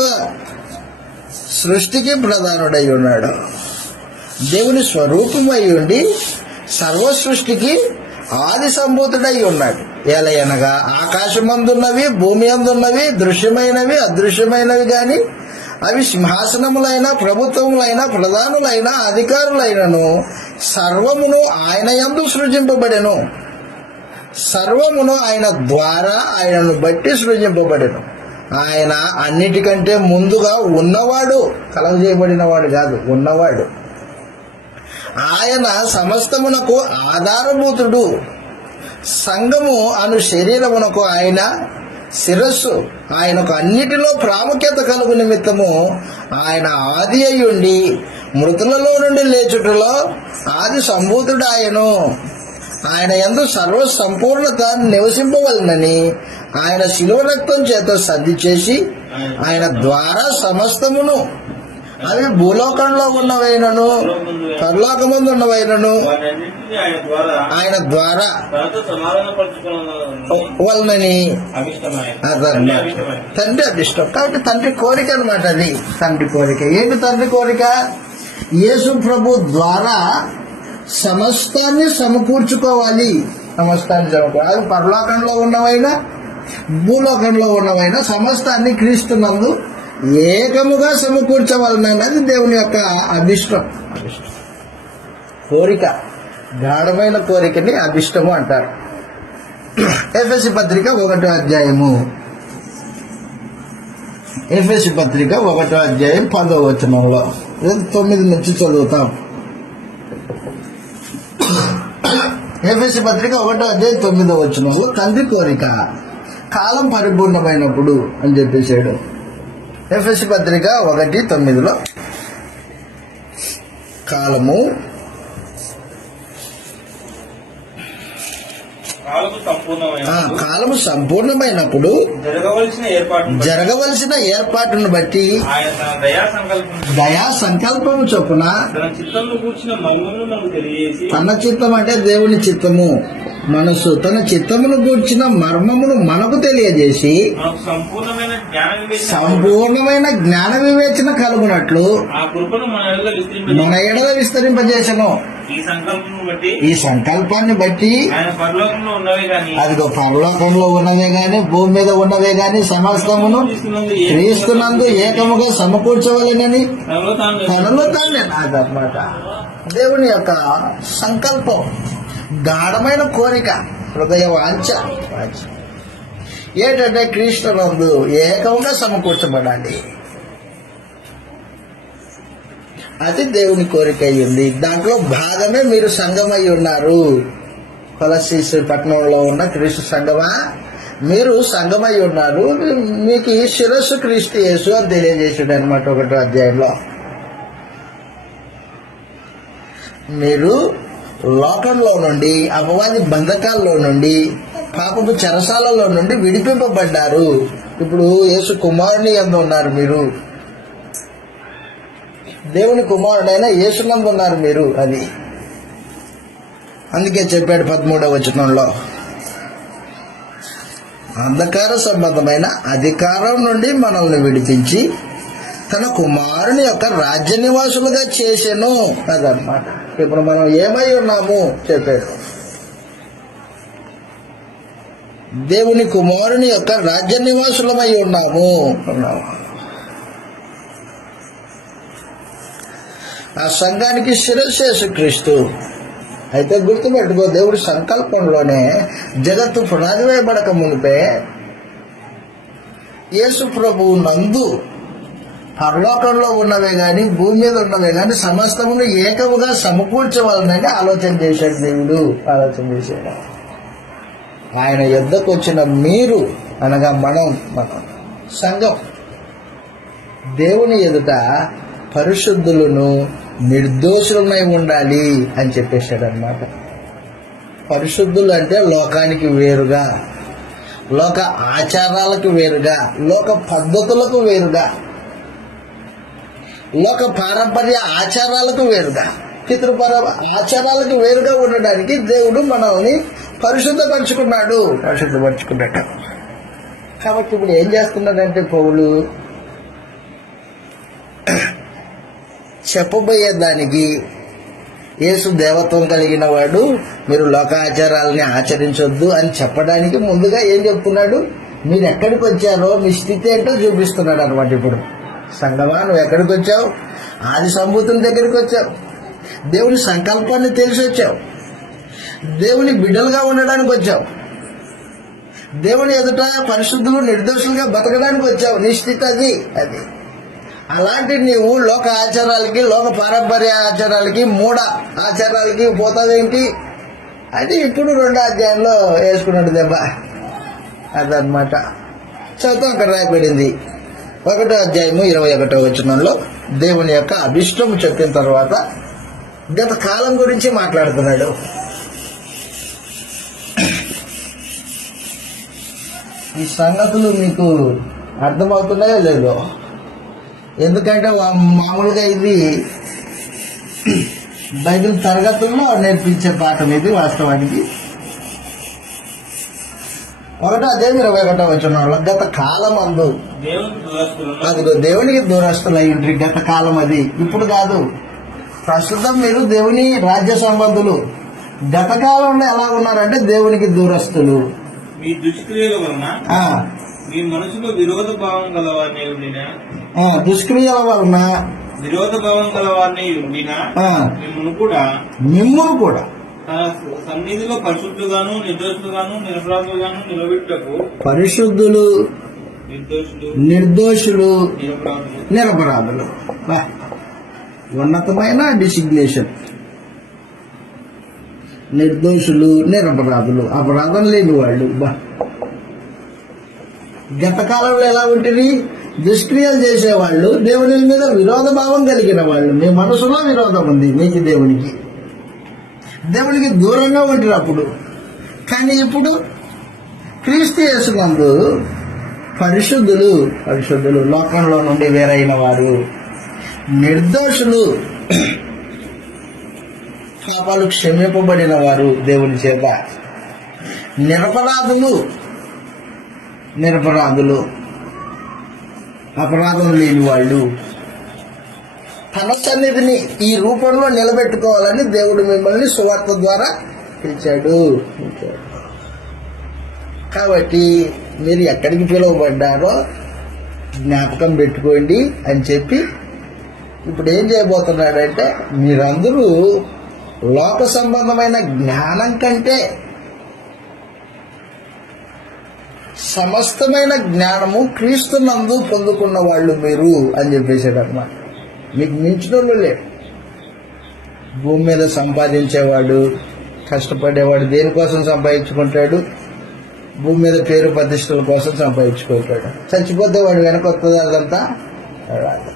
సృష్టికి ప్రధానుడై ఉన్నాడు. దేవుని స్వరూపమై ఉండి సర్వ సృష్టికి ఆది సంభూతుడై ఉన్నాడు. ఎలయనగా ఆకాశమందున్నవి, భూమి అందున్నవి, దృశ్యమైనవి, అదృశ్యమైనవి గాని అవి సింహాసనములైన, ప్రభుత్వములైన, ప్రధానులైన, అధికారులైనను సర్వమును ఆయన యందు సృజింపబడెను. సర్వమును ఆయన ద్వారా, ఆయనను బట్టి సృజింపబడెను. ఆయన అన్నిటికంటే ముందుగా ఉన్నవాడు, కలగజేయబడినవాడు కాదు, ఉన్నవాడు. ఆయన సమస్తమునకు ఆధారభూతుడు. సంఘము అను శరీరమునకు ఆయన శిరస్సు. ఆయనకు అన్నిటిలో ప్రాముఖ్యత కలుగు నిమిత్తము ఆయన ఆది అయ్యుండి మృతులలో నుండి లేచుటలో ఆది సంభూతుడు ఆయను. ఆయన యందు సర్వ సంపూర్ణత నివసింపవలనని ఆయన శిలువ రక్తం చేత సద్ది చేసి ఆయన ద్వారా సమస్తమును, అవి భూలోకంలో ఉన్నవైనను పరలోకమందు ఉన్నవైనను వాటన్నిటిని ఆయన ద్వారా ఆయన ద్వారా తనతో సమాధానపరచుకోవాలని వలనని అభిష్టమైన అదన్నమాట. తండ్రి అభిష్టం. కాబట్టి తండ్రి కోరిక అనమాట. అది తండ్రి కోరిక. ఏంటి తండ్రి కోరిక? యేసు ప్రభు ద్వారా సమస్తాన్ని సమకూర్చుకోవాలి. సమస్తాన్ని సమకూర్చు, అది పరలోకంలో ఉన్నవైనా భూలోకంలో ఉన్నవైనా సమస్తాన్ని క్రీస్తునందు ఏకముగా సమకూర్చవాలన్నది దేవుని యొక్క అభిష్టం. కోరిక, గాఢమైన కోరికని అభిష్టము అంటారు. ఎఫెసీ పత్రిక 1వ అధ్యాయము, ఎఫెసీ పత్రిక 1వ అధ్యాయం 10వ వచనంలో 9 నుంచి చదువుతాం. ఎఫెసీ పత్రిక 1వ అధ్యాయం 9వ వచనంలో తండ్రి కోరిక కాలం పరిపూర్ణమైనప్పుడు అని చెప్పేశాడు. ఎఫెసీ పత్రిక 1:9 కాలము కాలము సంపూర్ణమైనప్పుడు జరగవలసిన ఏర్పాటును బట్టి ఆయన తన దయా సంకల్పము చొప్పున తన చిత్తంలో కూర్చున్న మర్మమును మనకు తెలియజేసి, తన చిత్తం అంటే దేవుని చిత్తము, మనసు తన చిత్తమును గూర్చిన మర్మమును మనకు తెలియజేసి మనకు సంపూర్ణమైన జ్ఞాన వివేచన కలుగునట్లు ఆ కృపను మన ఎడల విస్తరింపజేసను. ఈ సంకల్పాన్ని బట్టి ఆయన పరలోకంలో ఉన్నవే గాని అదిగో పరలోకంలో ఉన్నవే గాని భూమి మీద ఉన్నవే గాని సమస్తమును క్రీస్తునందు ఏకముగా సమకూర్చవలెనని తనలో తానే అదన్నమాట. దేవుని యొక్క సంకల్పం, గాఢమైన కోరిక, హృదయ వాంఛ ఏంటంటే క్రీస్తునందు ఏకంగా సమకూర్చబడాలి. అది దేవుని కోరిక అయ్యింది. దాంట్లో భాగమే మీరు సంఘమై ఉన్నారు. కొలస్సీ పట్టణంలో ఉన్న క్రీస్తు సంఘమా, మీరు సంఘమై ఉన్నారు. మీకు ఈ శిరస్సు క్రీస్తు యేసు అని తెలియజేసాడు అనమాట 1వ అధ్యాయంలో. మీరు లోకంలో నుండి, అపవాది బంధకాల్లో నుండి, పాపపు చెరసాలలో నుండి విడిపింపబడ్డారు. ఇప్పుడు యేసు కుమారుని యందు ఉన్నారు మీరు. దేవుని కుమారుడైన యేసునందు ఉన్నారు మీరు. అది అందుకే చెప్పాడు 13వ వచనంలో, అంధకార సంబంధమైన అధికారం నుండి మనల్ని విడిపించి తన కుమారుని యొక్క రాజ్య నివాసులుగా చేసెను. అదన్నమాట. ఇప్పుడు మనం ఏమై ఉన్నాము చెప్పాడు. దేవుని కుమారుని యొక్క రాజ్య నివాసులమై ఉన్నాము. ఆ సంఘానికి శిరస్సు యేసుక్రీస్తు. అయితే గుర్తుపెట్టుకో, దేవుడి సంకల్పంలోనే జగత్తు పునాది వేయబడక మునిపే యేసు ప్రభువు నందు పరలోకంలో ఉన్నవే గాని భూమి మీద ఉన్నవే గాని సమస్తమును ఏకముగా సమకూర్చవాలని ఆలోచన చేశాడు దేవుడు. ఆలోచన చేశాడు. ఆయన యుద్ధకు వచ్చిన మీరు అనగా మనం సంఘం దేవుని ఎదుట పరిశుద్ధులను నిర్దోషులమై ఉండాలి అని చెప్పేశాడు అనమాట. పరిశుద్ధులు అంటే లోకానికి వేరుగా, లోక ఆచారాలకు వేరుగా, లోక పద్ధతులకు వేరుగా, లోక పారంపర్య ఆచారాలకు వేరుగా, పితృపర ఆచారాలకు వేరుగా ఉండడానికి దేవుడు మనల్ని పరిశుద్ధపరుచుకున్నాడు. కాబట్టి ఇప్పుడు ఏం చేస్తున్నాడంటే పౌలు చెప్పబోయే దానికి, యేసు దేవత్వం కలిగిన వాడు, మీరు లోకాచారాలని ఆచరించొద్దు అని చెప్పడానికి ముందుగా ఏం చెప్తున్నాడు? మీరు ఎక్కడికి వచ్చారో మీ స్థితి ఏంటో చూపిస్తున్నాడు అనమాట. ఇప్పుడు సంగమా, నువ్వు ఎక్కడికి వచ్చావు? ఆది సంభూతుని దగ్గరికి వచ్చావు. దేవుని సంకల్పాన్ని తెలిసి వచ్చావు. దేవుని బిడ్డలుగా ఉండడానికి వచ్చావు. దేవుని ఎదుట పరిశుద్ధులు నిర్దోషులుగా బతకడానికి వచ్చావు. నీ స్థితి అది. అలాంటి నీవు లోక ఆచారాలకి, లోక పారంపర్య ఆచారాలకి, మూఢ ఆచారాలకి పోతావేంటి? అది ఇప్పుడు 2వ అధ్యాయంలో వేసుకున్నాడు దెబ్బ. అదనమాట. చదువుతాం. అక్కడ రాయబడింది 1వ అధ్యాయము 21వ వచనంలో దేవుని యొక్క అభిష్టం చెప్పిన తర్వాత గత కాలం గురించి మాట్లాడుతున్నాడు. ఈ సంగతులు మీకు అర్థమవుతున్నాయో లేదో? ఎందుకంటే మామూలుగా ఇది బైబిల్ తరగతుల్లో నేర్పించే పాఠం ఇది. వాస్తవానికి 1వ అధ్యాయం 21వ వచనంలో గత కాలం అందు దేవుని దురస్తులను అదిగో దేవునికి దూరస్తులై ఉండ్రి. గత కాలం అది, ఇప్పుడు కాదు. ప్రస్తుతం మీరు దేవుని రాజ్య సంబంధులు. గత కాలంలో ఎలా ఉన్నారంటే దేవునికి దూరస్తులు. మీ దుష్క్రియల వలన ఆ, మీ మనసులో విరోధ భావం గలవారిని ఉండినా దుష్క్రియల వలన విరోధ భావం గలవారిని ఉండినా ఆ, మిమ్మును కూడా తన సన్నిధిలో పరిశుద్ధులుగాను నిర్దోషులుగాను నిరపరాధులుగాను నిలబెట్టకు. పరిశుద్ధులు, నిర్దోషులు, నిరపరాధులు. బా, ఉన్నతమైన డిసిగ్నేషన్. నిర్దోషులు, నిరపరాధులు, అపరాధం లేని వాళ్ళు. బా, గత కాలంలో ఎలా ఉంటుంది? దుష్క్రియలు చేసేవాళ్ళు, దేవుని మీద విరోధ భావం కలిగిన వాళ్ళు. మీ మనసులో విరోధం ఉంది మీకు, దేవునికి దూరంగా ఉంటారు అప్పుడు. కానీ ఇప్పుడు క్రీస్తు యేసునందు పరిశుద్ధులు, లోకంలో నుండి వేరైన వారు, నిర్దోషులు, పాపాలు క్షమింపబడిన వారు దేవుని చేత, నిరపరాధులు, అపరాధం లేని వాళ్ళు. తన సన్నిధిని ఈ రూపంలో నిలబెట్టుకోవాలని దేవుడు మిమ్మల్ని సువార్త ద్వారా పిలిచాడు. కాబట్టి మీరు ఎక్కడికి పిలువబడ్డారో జ్ఞాపకం పెట్టుకోండి అని చెప్పి ఇప్పుడు ఏం చేయబోతున్నాడంటే, మీరందరూ లోక సంబంధమైన జ్ఞానం కంటే సమస్తమైన జ్ఞానము క్రీస్తునందు పొందుకున్న వాళ్ళు మీరు అని చెప్పేశాడు అన్నమాట. మీకు మించిన వాళ్ళు లేరు. భూమి మీద సంపాదించేవాడు, కష్టపడేవాడు దేనికోసం సంపాదించుకుంటాడు? భూమి మీద పేరు ప్రతిష్టల కోసం సంపాదించుకుంటాడు. చచ్చిపోతే వాడు వెనకొస్తుంది అదంతా రాదు.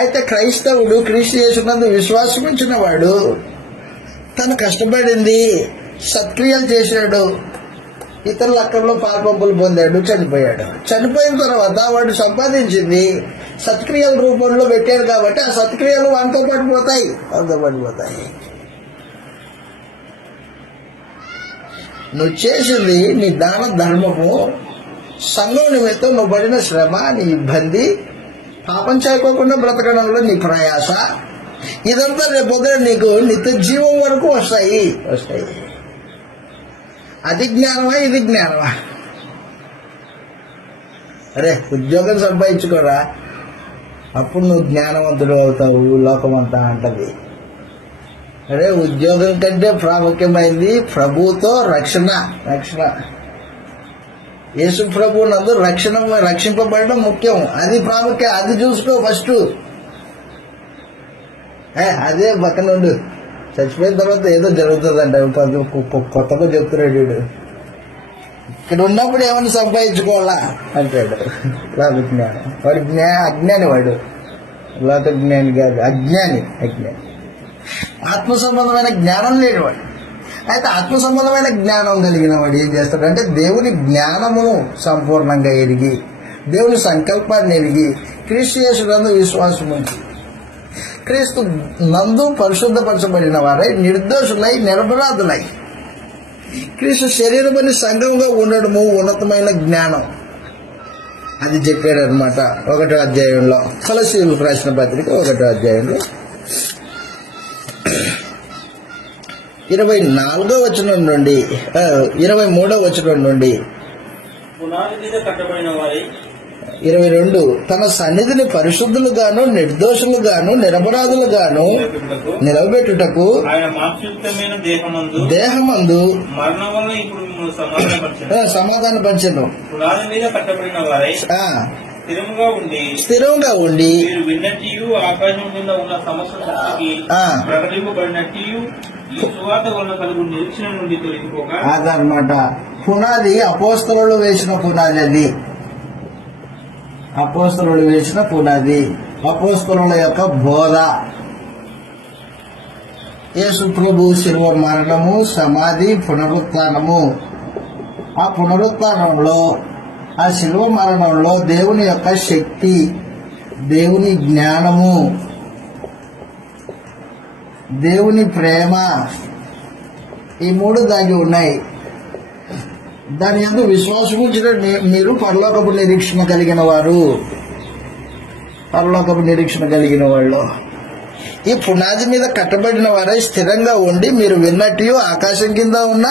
అయితే క్రైస్తవుడు, క్రీస్తు యేసునందు విశ్వాసం ఉంచిన వాడు, తను కష్టపడింది, సత్క్రియలు చేశాడు, ఇతరుల అక్కడలో పాల్పంపులు పొందాడు, చనిపోయాడు. చనిపోయిన తర్వాత వాడు సంపాదించింది సత్క్రియల రూపంలో పెట్టాడు కాబట్టి ఆ సత్క్రియలు వాటితో పడిపోతాయి. నువ్వు చేసింది నీ దాన ధర్మము, సంఘం నిమిత్తం నువ్వు పడిన శ్రమ, నీ ఇబ్బంది, పాపం చేయకోకుండా బ్రతకడంలో నీ ప్రయాస, ఇదంతా రేపొద్దున నీకు నిత్య జీవం వరకు వస్తాయి. అది జ్ఞానమా, ఇది జ్ఞానమా? అరే ఉద్యోగం సంపాదించుకోరా, అప్పుడు నువ్వు జ్ఞానవంతుడు అవుతావు లోకమంతా అంటది. అరే ఉద్యోగం కంటే ప్రాముఖ్యమైంది ప్రభువుతో రక్షణ. యేసు ప్రభు నందు రక్షింపబడడం ముఖ్యం, అది ప్రాముఖ్యం. అది చూసుకో ఫస్ట్. అదే పక్కనుండు. చచ్చిపోయిన తర్వాత ఏదో జరుగుతుందంట, కొత్తగా చెప్తున్నాడు వీడు. ఇక్కడ ఉన్నప్పుడు ఏమన్నా సంపాదించుకోవాలా అంటాడు. లోక జ్ఞానం వాడు అజ్ఞాని, వాడు లోక జ్ఞాని కాదు, అజ్ఞాని. ఆత్మ సంబంధమైన జ్ఞానం లేనివాడు. అయితే ఆత్మ సంబంధమైన జ్ఞానం కలిగిన వాడు ఏం చేస్తాడంటే, దేవుని జ్ఞానమును సంపూర్ణంగా ఎరిగి, దేవుని సంకల్పాన్ని ఎరిగి, క్రీస్తు యేసునందు విశ్వాసం ఉంచి, క్రీస్తు నందు పరిశుద్ధపరచబడిన వారై, నిర్దోషులై, నిరపరాధులై, క్రీస్తు శరీరమని సంఘంగా ఉండడము ఉన్నతమైన జ్ఞానం. అది చెప్పాడు అనమాట 1వ అధ్యాయంలో, కొలస్సీయులకు రాసిన పత్రిక 1వ అధ్యాయంలో 24వ వచనం నుండి 23వ వచనం నుండి పునాది మీద కట్టబడిన వారై 22, తన సన్నిధిని పరిశుద్ధులుగాను, నిర్దోషులుగాను, నిరపరాధులుగాను నిలబెట్టుటకు ఆయన మాంసయుక్తమైన దేహమందు మరణం వలన ఇప్పుడు మిమ్మల్ని సమాధానపరచెను. పునాది మీద కట్టబడిన వారై స్థిరంగా ఉండి మీరు విన్నట్టు ఆకాశం కింద ఉన్న సమస్త శక్తికి ప్రకటింపబడినట్టు ఈ సువార్త వలన కలుగు నిరీక్షణ నుండి తొలగిపోక. అదనమాట పునాది. అపోస్తలులు వేసిన పునాది అది. అపోస్తలులు వేసిన పునాది, అపోస్తలుల యొక్క బోధ. యేసు ప్రభు శిలువ మరణము, సమాధి, పునరుత్థానము. ఆ పునరుత్థానంలో, ఆ శిలువ మరణంలో దేవుని యొక్క శక్తి, దేవుని జ్ఞానము, దేవుని ప్రేమ, ఈ మూడు దాగి ఉన్నాయి. దాని యందు విశ్వాసం ఉంచిన మీరు పరలోకపు నిరీక్షణ కలిగిన వారు, పరలోకపు నిరీక్షణ కలిగిన వాళ్ళు. ఈ పునాది మీద కట్టబడిన వారై స్థిరంగా ఉండి మీరు విన్నట్టు ఆకాశం కింద ఉన్న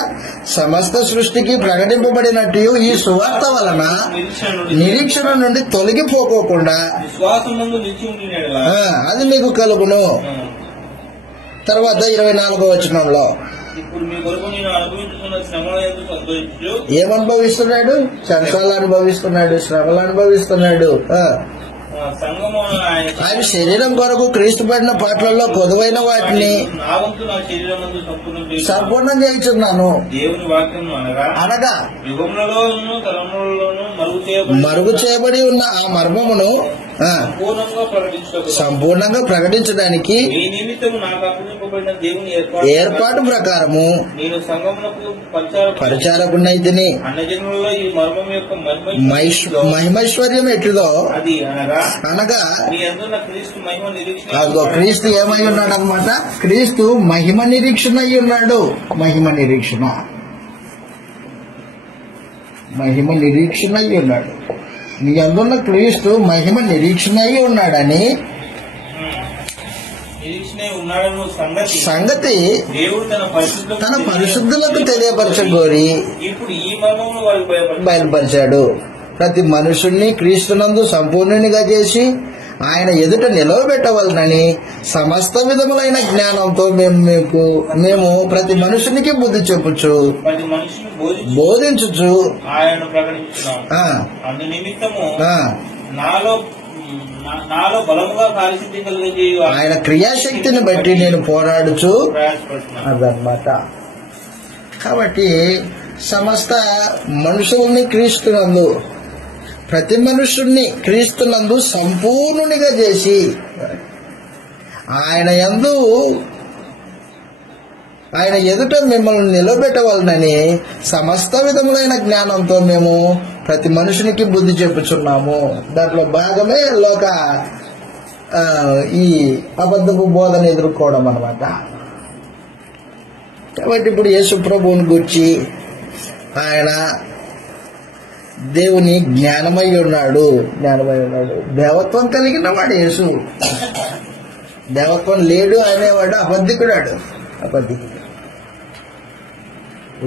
సమస్త సృష్టికి ప్రకటింపబడినట్టు ఈ సువార్త వలన నిరీక్షణ నుండి తొలగిపోకోకుండా అది మీకు కలుగును. తర్వాత 24వ వచనంలో ఏమనుభవిస్తున్నాడు? చెరసాలు అనుభవిస్తున్నాడు, శ్రమలు అనుభవిస్తున్నాడు. ఆయన శరీరం కొరకు క్రీస్తు పడిన పాటలలో కొదువైన వాటిని సంపూర్ణం చేయించున్నాను. అనగా మరుగు చేయబడి ఉన్న ఆ మర్మమును సంపూర్ణంగా ప్రకటించడానికి ఏర్పాటు ప్రకారము పరిచారకున్నైతిని. మహిమైశ్వర్యం ఎట్టిదో అనగా అదిగో క్రీస్తు ఏమై ఉన్నాడు అనమాట. క్రీస్తు మహిమ నిరీక్షణ అయి ఉన్నాడు. మహిమ నిరీక్షణ అయి ఉన్నాడు. నీ అందున్న క్రీస్తు మహిమ నిరీక్షణ అయి ఉన్నాడని సంగతి తన పరిశుద్ధులకు తెలియపరచగోరి బయలుపరిచాడు. ప్రతి మనుషుల్ని క్రీస్తునందు సంపూర్ణునిగా చేసి ఆయన ఎదుట నిలవబెట్టవలనని సమస్త విధములైన జ్ఞానంతో మేము ప్రతి మనుషునికి బుద్ధి చెప్పుచు బోధించుచు ఆయన క్రియాశక్తిని బట్టి నేను పోరాడుచు అదన్నమాట. కాబట్టి సమస్త మనుషుల్ని క్రీస్తునందు, ప్రతి మనుషుణ్ణి క్రీస్తునందు సంపూర్ణునిగా చేసి ఆయన ఎదుట మిమ్మల్ని నిలబెట్టవలనని సమస్త విధములైన జ్ఞానంతో మేము ప్రతి మనుషునికి బుద్ధి చెప్పుచున్నాము. దాంట్లో భాగమే ఈ అబద్ధపు బోధన ఎదుర్కోవడం అన్నమాట. కాబట్టి ఇప్పుడు యేసు ప్రభువుని గురించి ఆయన దేవుని జ్ఞానమై ఉన్నాడు. దేవత్వం కలిగిన వాడు యేసు. దేవత్వం లేడు అనేవాడు అబద్ధికుడాడు.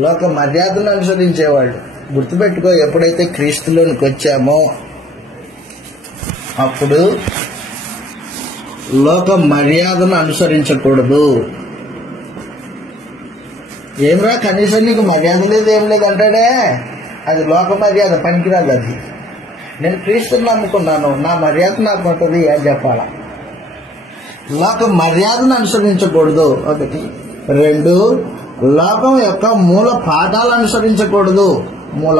లోక మర్యాదను అనుసరించేవాళ్ళు. గుర్తుపెట్టుకో, ఎప్పుడైతే క్రీస్తులోనికి వచ్చామో అప్పుడు లోక మర్యాదను అనుసరించకూడదు. ఏమిరా కనీసం నీకు మర్యాద లేదు, ఏం లేదు అంటాడే, అది లోక మర్యాద, పనికిరాదు. అది నేను క్రీస్తుని నమ్ముకున్నాను, నా మర్యాద నాకు ఉంటుంది అని చెప్పాలా. లోక మర్యాదను అనుసరించకూడదు. 1. 2, లోకం యొక్క మూల పాఠాలు అనుసరించకూడదు. 3,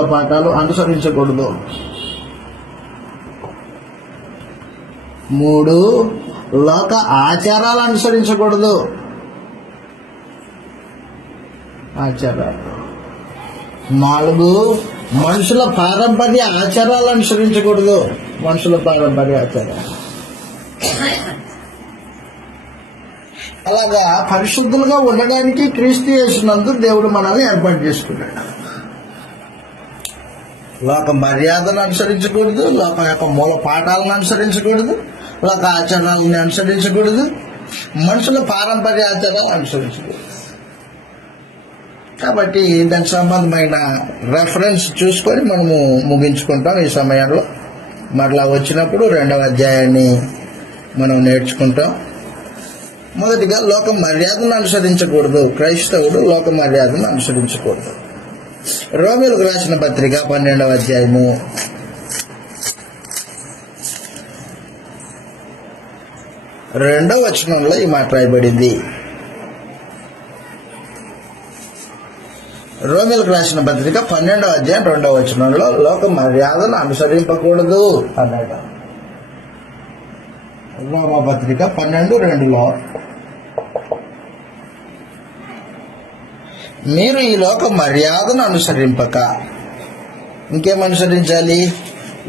లోక ఆచారాలు అనుసరించకూడదు. 4, మనుషుల పారంపర్య ఆచారాలు అనుసరించకూడదు. అలాగా పరిశుద్ధులుగా ఉండడానికి క్రీస్తు యేసునందు దేవుడు మనల్ని ఏర్పాటు చేసుకున్నాడు. లోక మర్యాదను అనుసరించకూడదు, లోకం యొక్క మూల పాఠాలను అనుసరించకూడదు, లోక ఆచారాలను అనుసరించకూడదు, మనుషుల పారంపర్య ఆచారాలు అనుసరించకూడదు. కాబట్టి దానికి సంబంధమైన రెఫరెన్స్ చూసుకొని మనము ముగించుకుంటాం ఈ సమయంలో. మరలా వచ్చినప్పుడు 2వ అధ్యాయాన్ని మనం నేర్చుకుంటాం. మొదటిగా లోక మర్యాదను అనుసరించకూడదు. క్రైస్తవుడు లోక మర్యాదను అనుసరించకూడదు. రోమీయులకు రాసిన పత్రిక 12వ అధ్యాయము 2వ వచనంలో ఈ మాట రాయబడింది. రోమిలకు రాసిన పత్రిక 12వ అధ్యాయం 2వ వచనంలో లోక మర్యాదను అనుసరింపకూడదు అన్నాడు. రోమా పత్రిక 12:2లో మీరు ఈ లోక మర్యాదను అనుసరింపక ఇంకేం అనుసరించాలి?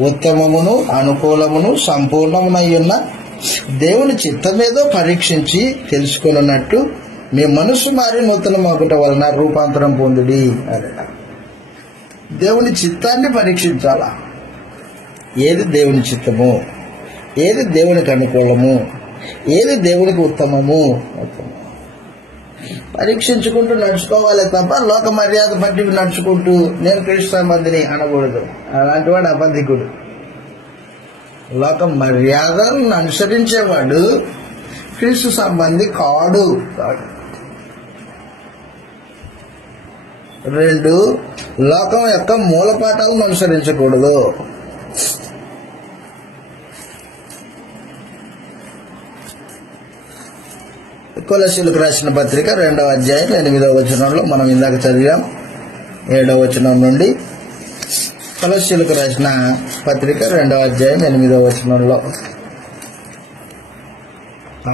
ఉత్తమమును అనుకూలమును సంపూర్ణమునై ఉన్న దేవుని చిత్తమేదో పరీక్షించి తెలుసుకున్నట్టు మీ మనసు మారి నూతన మగుట వలన రూపాంతరం పొందుడి అని. దేవుని చిత్తాన్ని పరీక్షించాలా? ఏది దేవుని చిత్తము, ఏది దేవునికి అనుకూలము, ఏది దేవునికి ఉత్తమము పరీక్షించుకుంటూ నడుచుకోవాలి తప్ప లోక మర్యాద పట్టి నడుచుకుంటూ నేను క్రీస్తు సంబంధిని అనకూడదు. అలాంటి వాడు అబద్ధికుడు. లోక మర్యాదను అనుసరించేవాడు క్రీస్తు సంబంధి కాడు. 2 లోకం యొక్క మూలపాఠాలను అనుసరించకూడదు. కొలస్సీలకు రాసిన పత్రిక 2వ అధ్యాయం 8వ వచనంలో మనం ఇందాక చదివాం. 7వ వచనం నుండి కొలస్సీలకు రాసిన పత్రిక 2వ అధ్యాయం 8వ వచనంలో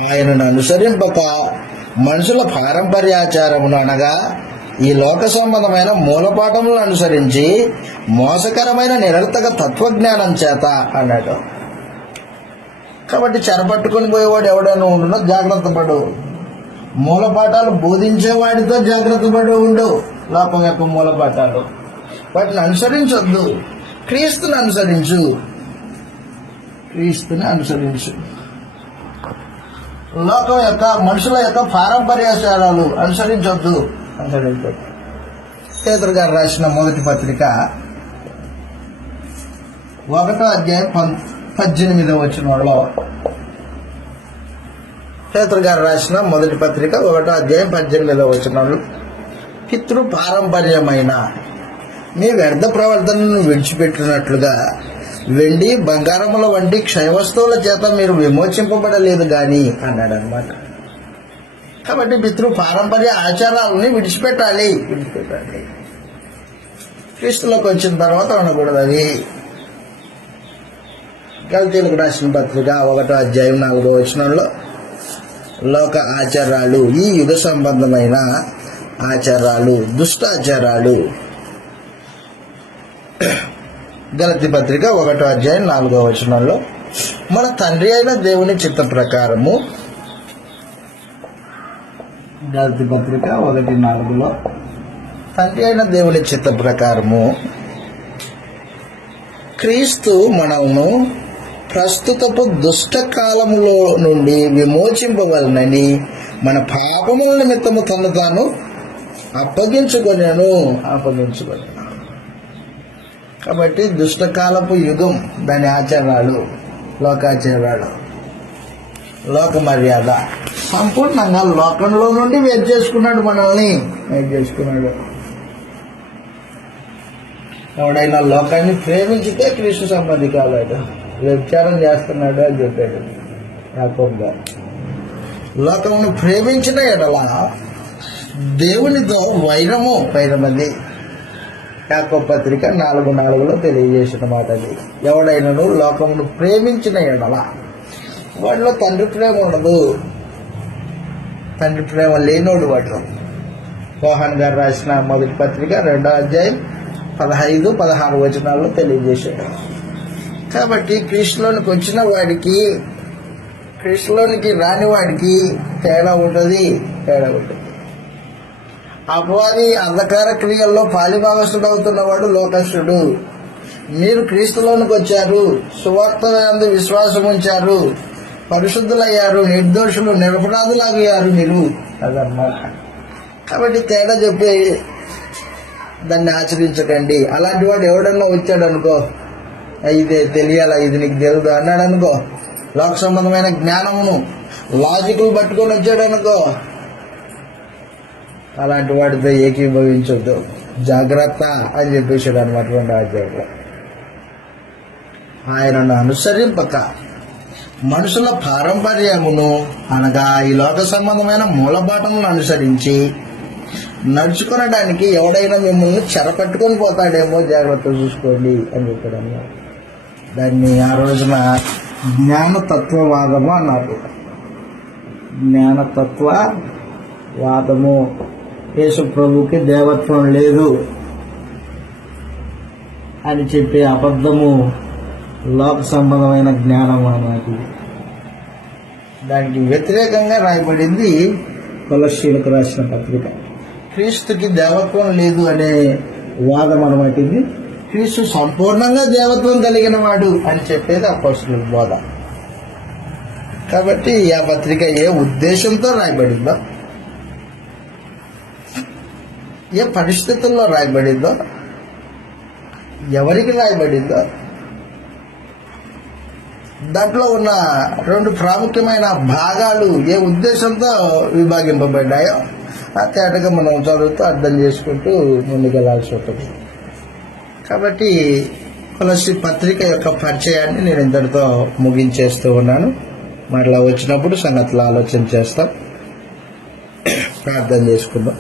ఆయనను అనుసరింపక మనుషుల పారంపర్యాచారమును అనగా ఈ లోక సంబంధమైన మూలపాఠములను అనుసరించి మోసకరమైన నిరర్థక తత్వజ్ఞానం చేత అన్నాడు. కాబట్టి చెరపట్టుకుని పోయేవాడు ఎవడైనా ఉండునో జాగ్రత్త పడు. మూలపాఠాలు బోధించేవాడితో జాగ్రత్త పడి ఉండు. లోకం యొక్క మూలపాఠాలు వాటిని అనుసరించొద్దు. క్రీస్తుని అనుసరించు. క్రీస్తుని అనుసరించు. లోకం యొక్క మనుషుల యొక్క పారంపర్యాచారాలు అనుసరించొద్దు. పేతురు గారు రాసిన మొదటి పత్రిక 1వ అధ్యాయం 18వ వచనంలో పేతురు గారు రాసిన మొదటి పత్రిక 1వ అధ్యాయం 18వ వచనంలో పితృ పారంపర్యమైన మీ వ్యర్థ ప్రవర్తనను విడిచిపెట్టినట్లుగా వెండి బంగారముల వంటి క్షయవస్తువుల చేత మీరు విమోచింపబడలేదు గాని అన్నాడు అనమాట. కాబట్టి పితృ పారంపర్య ఆచారాలని విడిచిపెట్టాలి. క్రీస్తులోకి వచ్చిన తర్వాత ఉండకూడదు అవి. గలతీయులకు రాసిన పత్రిక 1వ అధ్యాయం 4వ వచనంలో లోక ఆచారాలు, ఈ యుగ సంబంధమైన ఆచారాలు, దుష్టాచారాలు. గలతీ పత్రిక 1వ అధ్యాయం 4వ వచనంలో మన తండ్రి అయిన దేవుని చిత్త ప్రకారము. గలతీ పత్రిక 1:4లో తండ్రి అయిన దేవుని చిత్త ప్రకారము క్రీస్తు మనల్ని ప్రస్తుతపు దుష్ట కాలములో నుండి విమోచింపవలనని మన పాపముల నిమిత్తము తను తాను అప్పగించుకొనెను. కాబట్టి దుష్టకాలపు యుగం, దాని ఆచారాలు, లోకాచారాలు, లోక మర్యాద సంపూర్ణంగా లోకంలో నుండి వేరు చేసుకున్నాడు. మనల్ని వేరు చేసుకున్నాడు. ఎవడైనా లోకాన్ని ప్రేమించితే క్రీస్తు సంబంధి కాలేడు, వ్యభిచారం చేస్తున్నాడు అని చెప్పాడు యాకోబు గారు. లోకమును ప్రేమించిన ఎడల దేవునితో వైరమది. యాకోబు పత్రిక 4:4లో తెలియజేసిన మాట అది. ఎవడైనాను లోకమును ప్రేమించిన ఎడల వాడిలో తండ్రి ప్రేమ ఉండదు. తండ్రి ప్రేమ లేనోడు వాడు. యోహాను గారు రాసిన మొదటి పత్రిక 2వ అధ్యాయం 15-16 వచనాల్లో తెలియజేశాడు. కాబట్టి క్రీస్తులోనికి వచ్చిన వాడికి, క్రీస్తులోనికి రాని వాడికి తేడా ఉంటుంది. అపవాది అంధకార క్రియల్లో పాలిభాగస్తుడు అవుతున్నవాడు లోకస్తుడు. మీరు క్రీస్తులోనికి వచ్చారు, సువార్త యందు విశ్వాసం ఉంచారు, పరిశుద్ధులయ్యారు, నిర్దోషులు నిరపరాధులయ్యారు మీరు అదన్నమాట. కాబట్టి తేడా చెప్పి దాన్ని ఆచరించకండి. అలాంటి వాడు ఎవడన్నా వచ్చాడు అనుకో, ఇది తెలియాలా, ఇది నీకు తెలియదు అన్నాడు అనుకో, లోక సంబంధమైన జ్ఞానమును లాజికల్ పట్టుకొని వచ్చాడు అనుకో, అలాంటి వాటితో ఏకీభవించొద్దు, జాగ్రత్త అని చెప్పేశాడు అనమాట 2వ అధ్యాయంలో. ఆయనను అనుసరింపక మనుషుల పారంపర్యమును అనగా ఈ లోక సంబంధమైన మూలపాఠములను అనుసరించి నడుచుకొనడానికి ఎవడైనా మిమ్మల్ని చెరపట్టుకొని పోతాడేమో, జాగ్రత్త చూసుకోండి అని చెప్పాడు అన్నారు. దాన్ని ఆ రోజున జ్ఞానతత్వవాదము అన్నారు. జ్ఞానతత్వవాదము. యేసు ప్రభుకి దేవత్వం లేదు అని చెప్పే అబద్ధము లోక సంబంధమైన జ్ఞానం అన్నమాట. దానికి వ్యతిరేకంగా రాయబడింది కొలస్సీయులకు రాసిన పత్రిక. క్రీస్తుకి దేవత్వం లేదు అనే వాదం అన్నమాట ఇది. క్రీస్తు సంపూర్ణంగా దేవత్వం కలిగిన వాడు అని చెప్పేది అపోస్తలుల బోధ. కాబట్టి ఆ పత్రిక ఏ ఉద్దేశంతో రాయబడిందో, ఏ పరిస్థితుల్లో రాయబడిందో, ఎవరికి రాయబడిందో, దాంట్లో ఉన్న 2 ప్రాముఖ్యమైన భాగాలు ఏ ఉద్దేశంతో విభాగింపబడ్డాయో ఆ తేటగా మనం చదువుతూ అర్థం చేసుకుంటూ ముందుకెళ్లాల్సి ఉంటుంది. కాబట్టి కొలస్సీ పత్రిక యొక్క పరిచయాన్ని నేను ఇంతటితో ముగించేస్తూ ఉన్నాను. మరలా వచ్చినప్పుడు సంగతులు ఆలోచన చేస్తాం. ప్రార్థన చేసుకుందాం.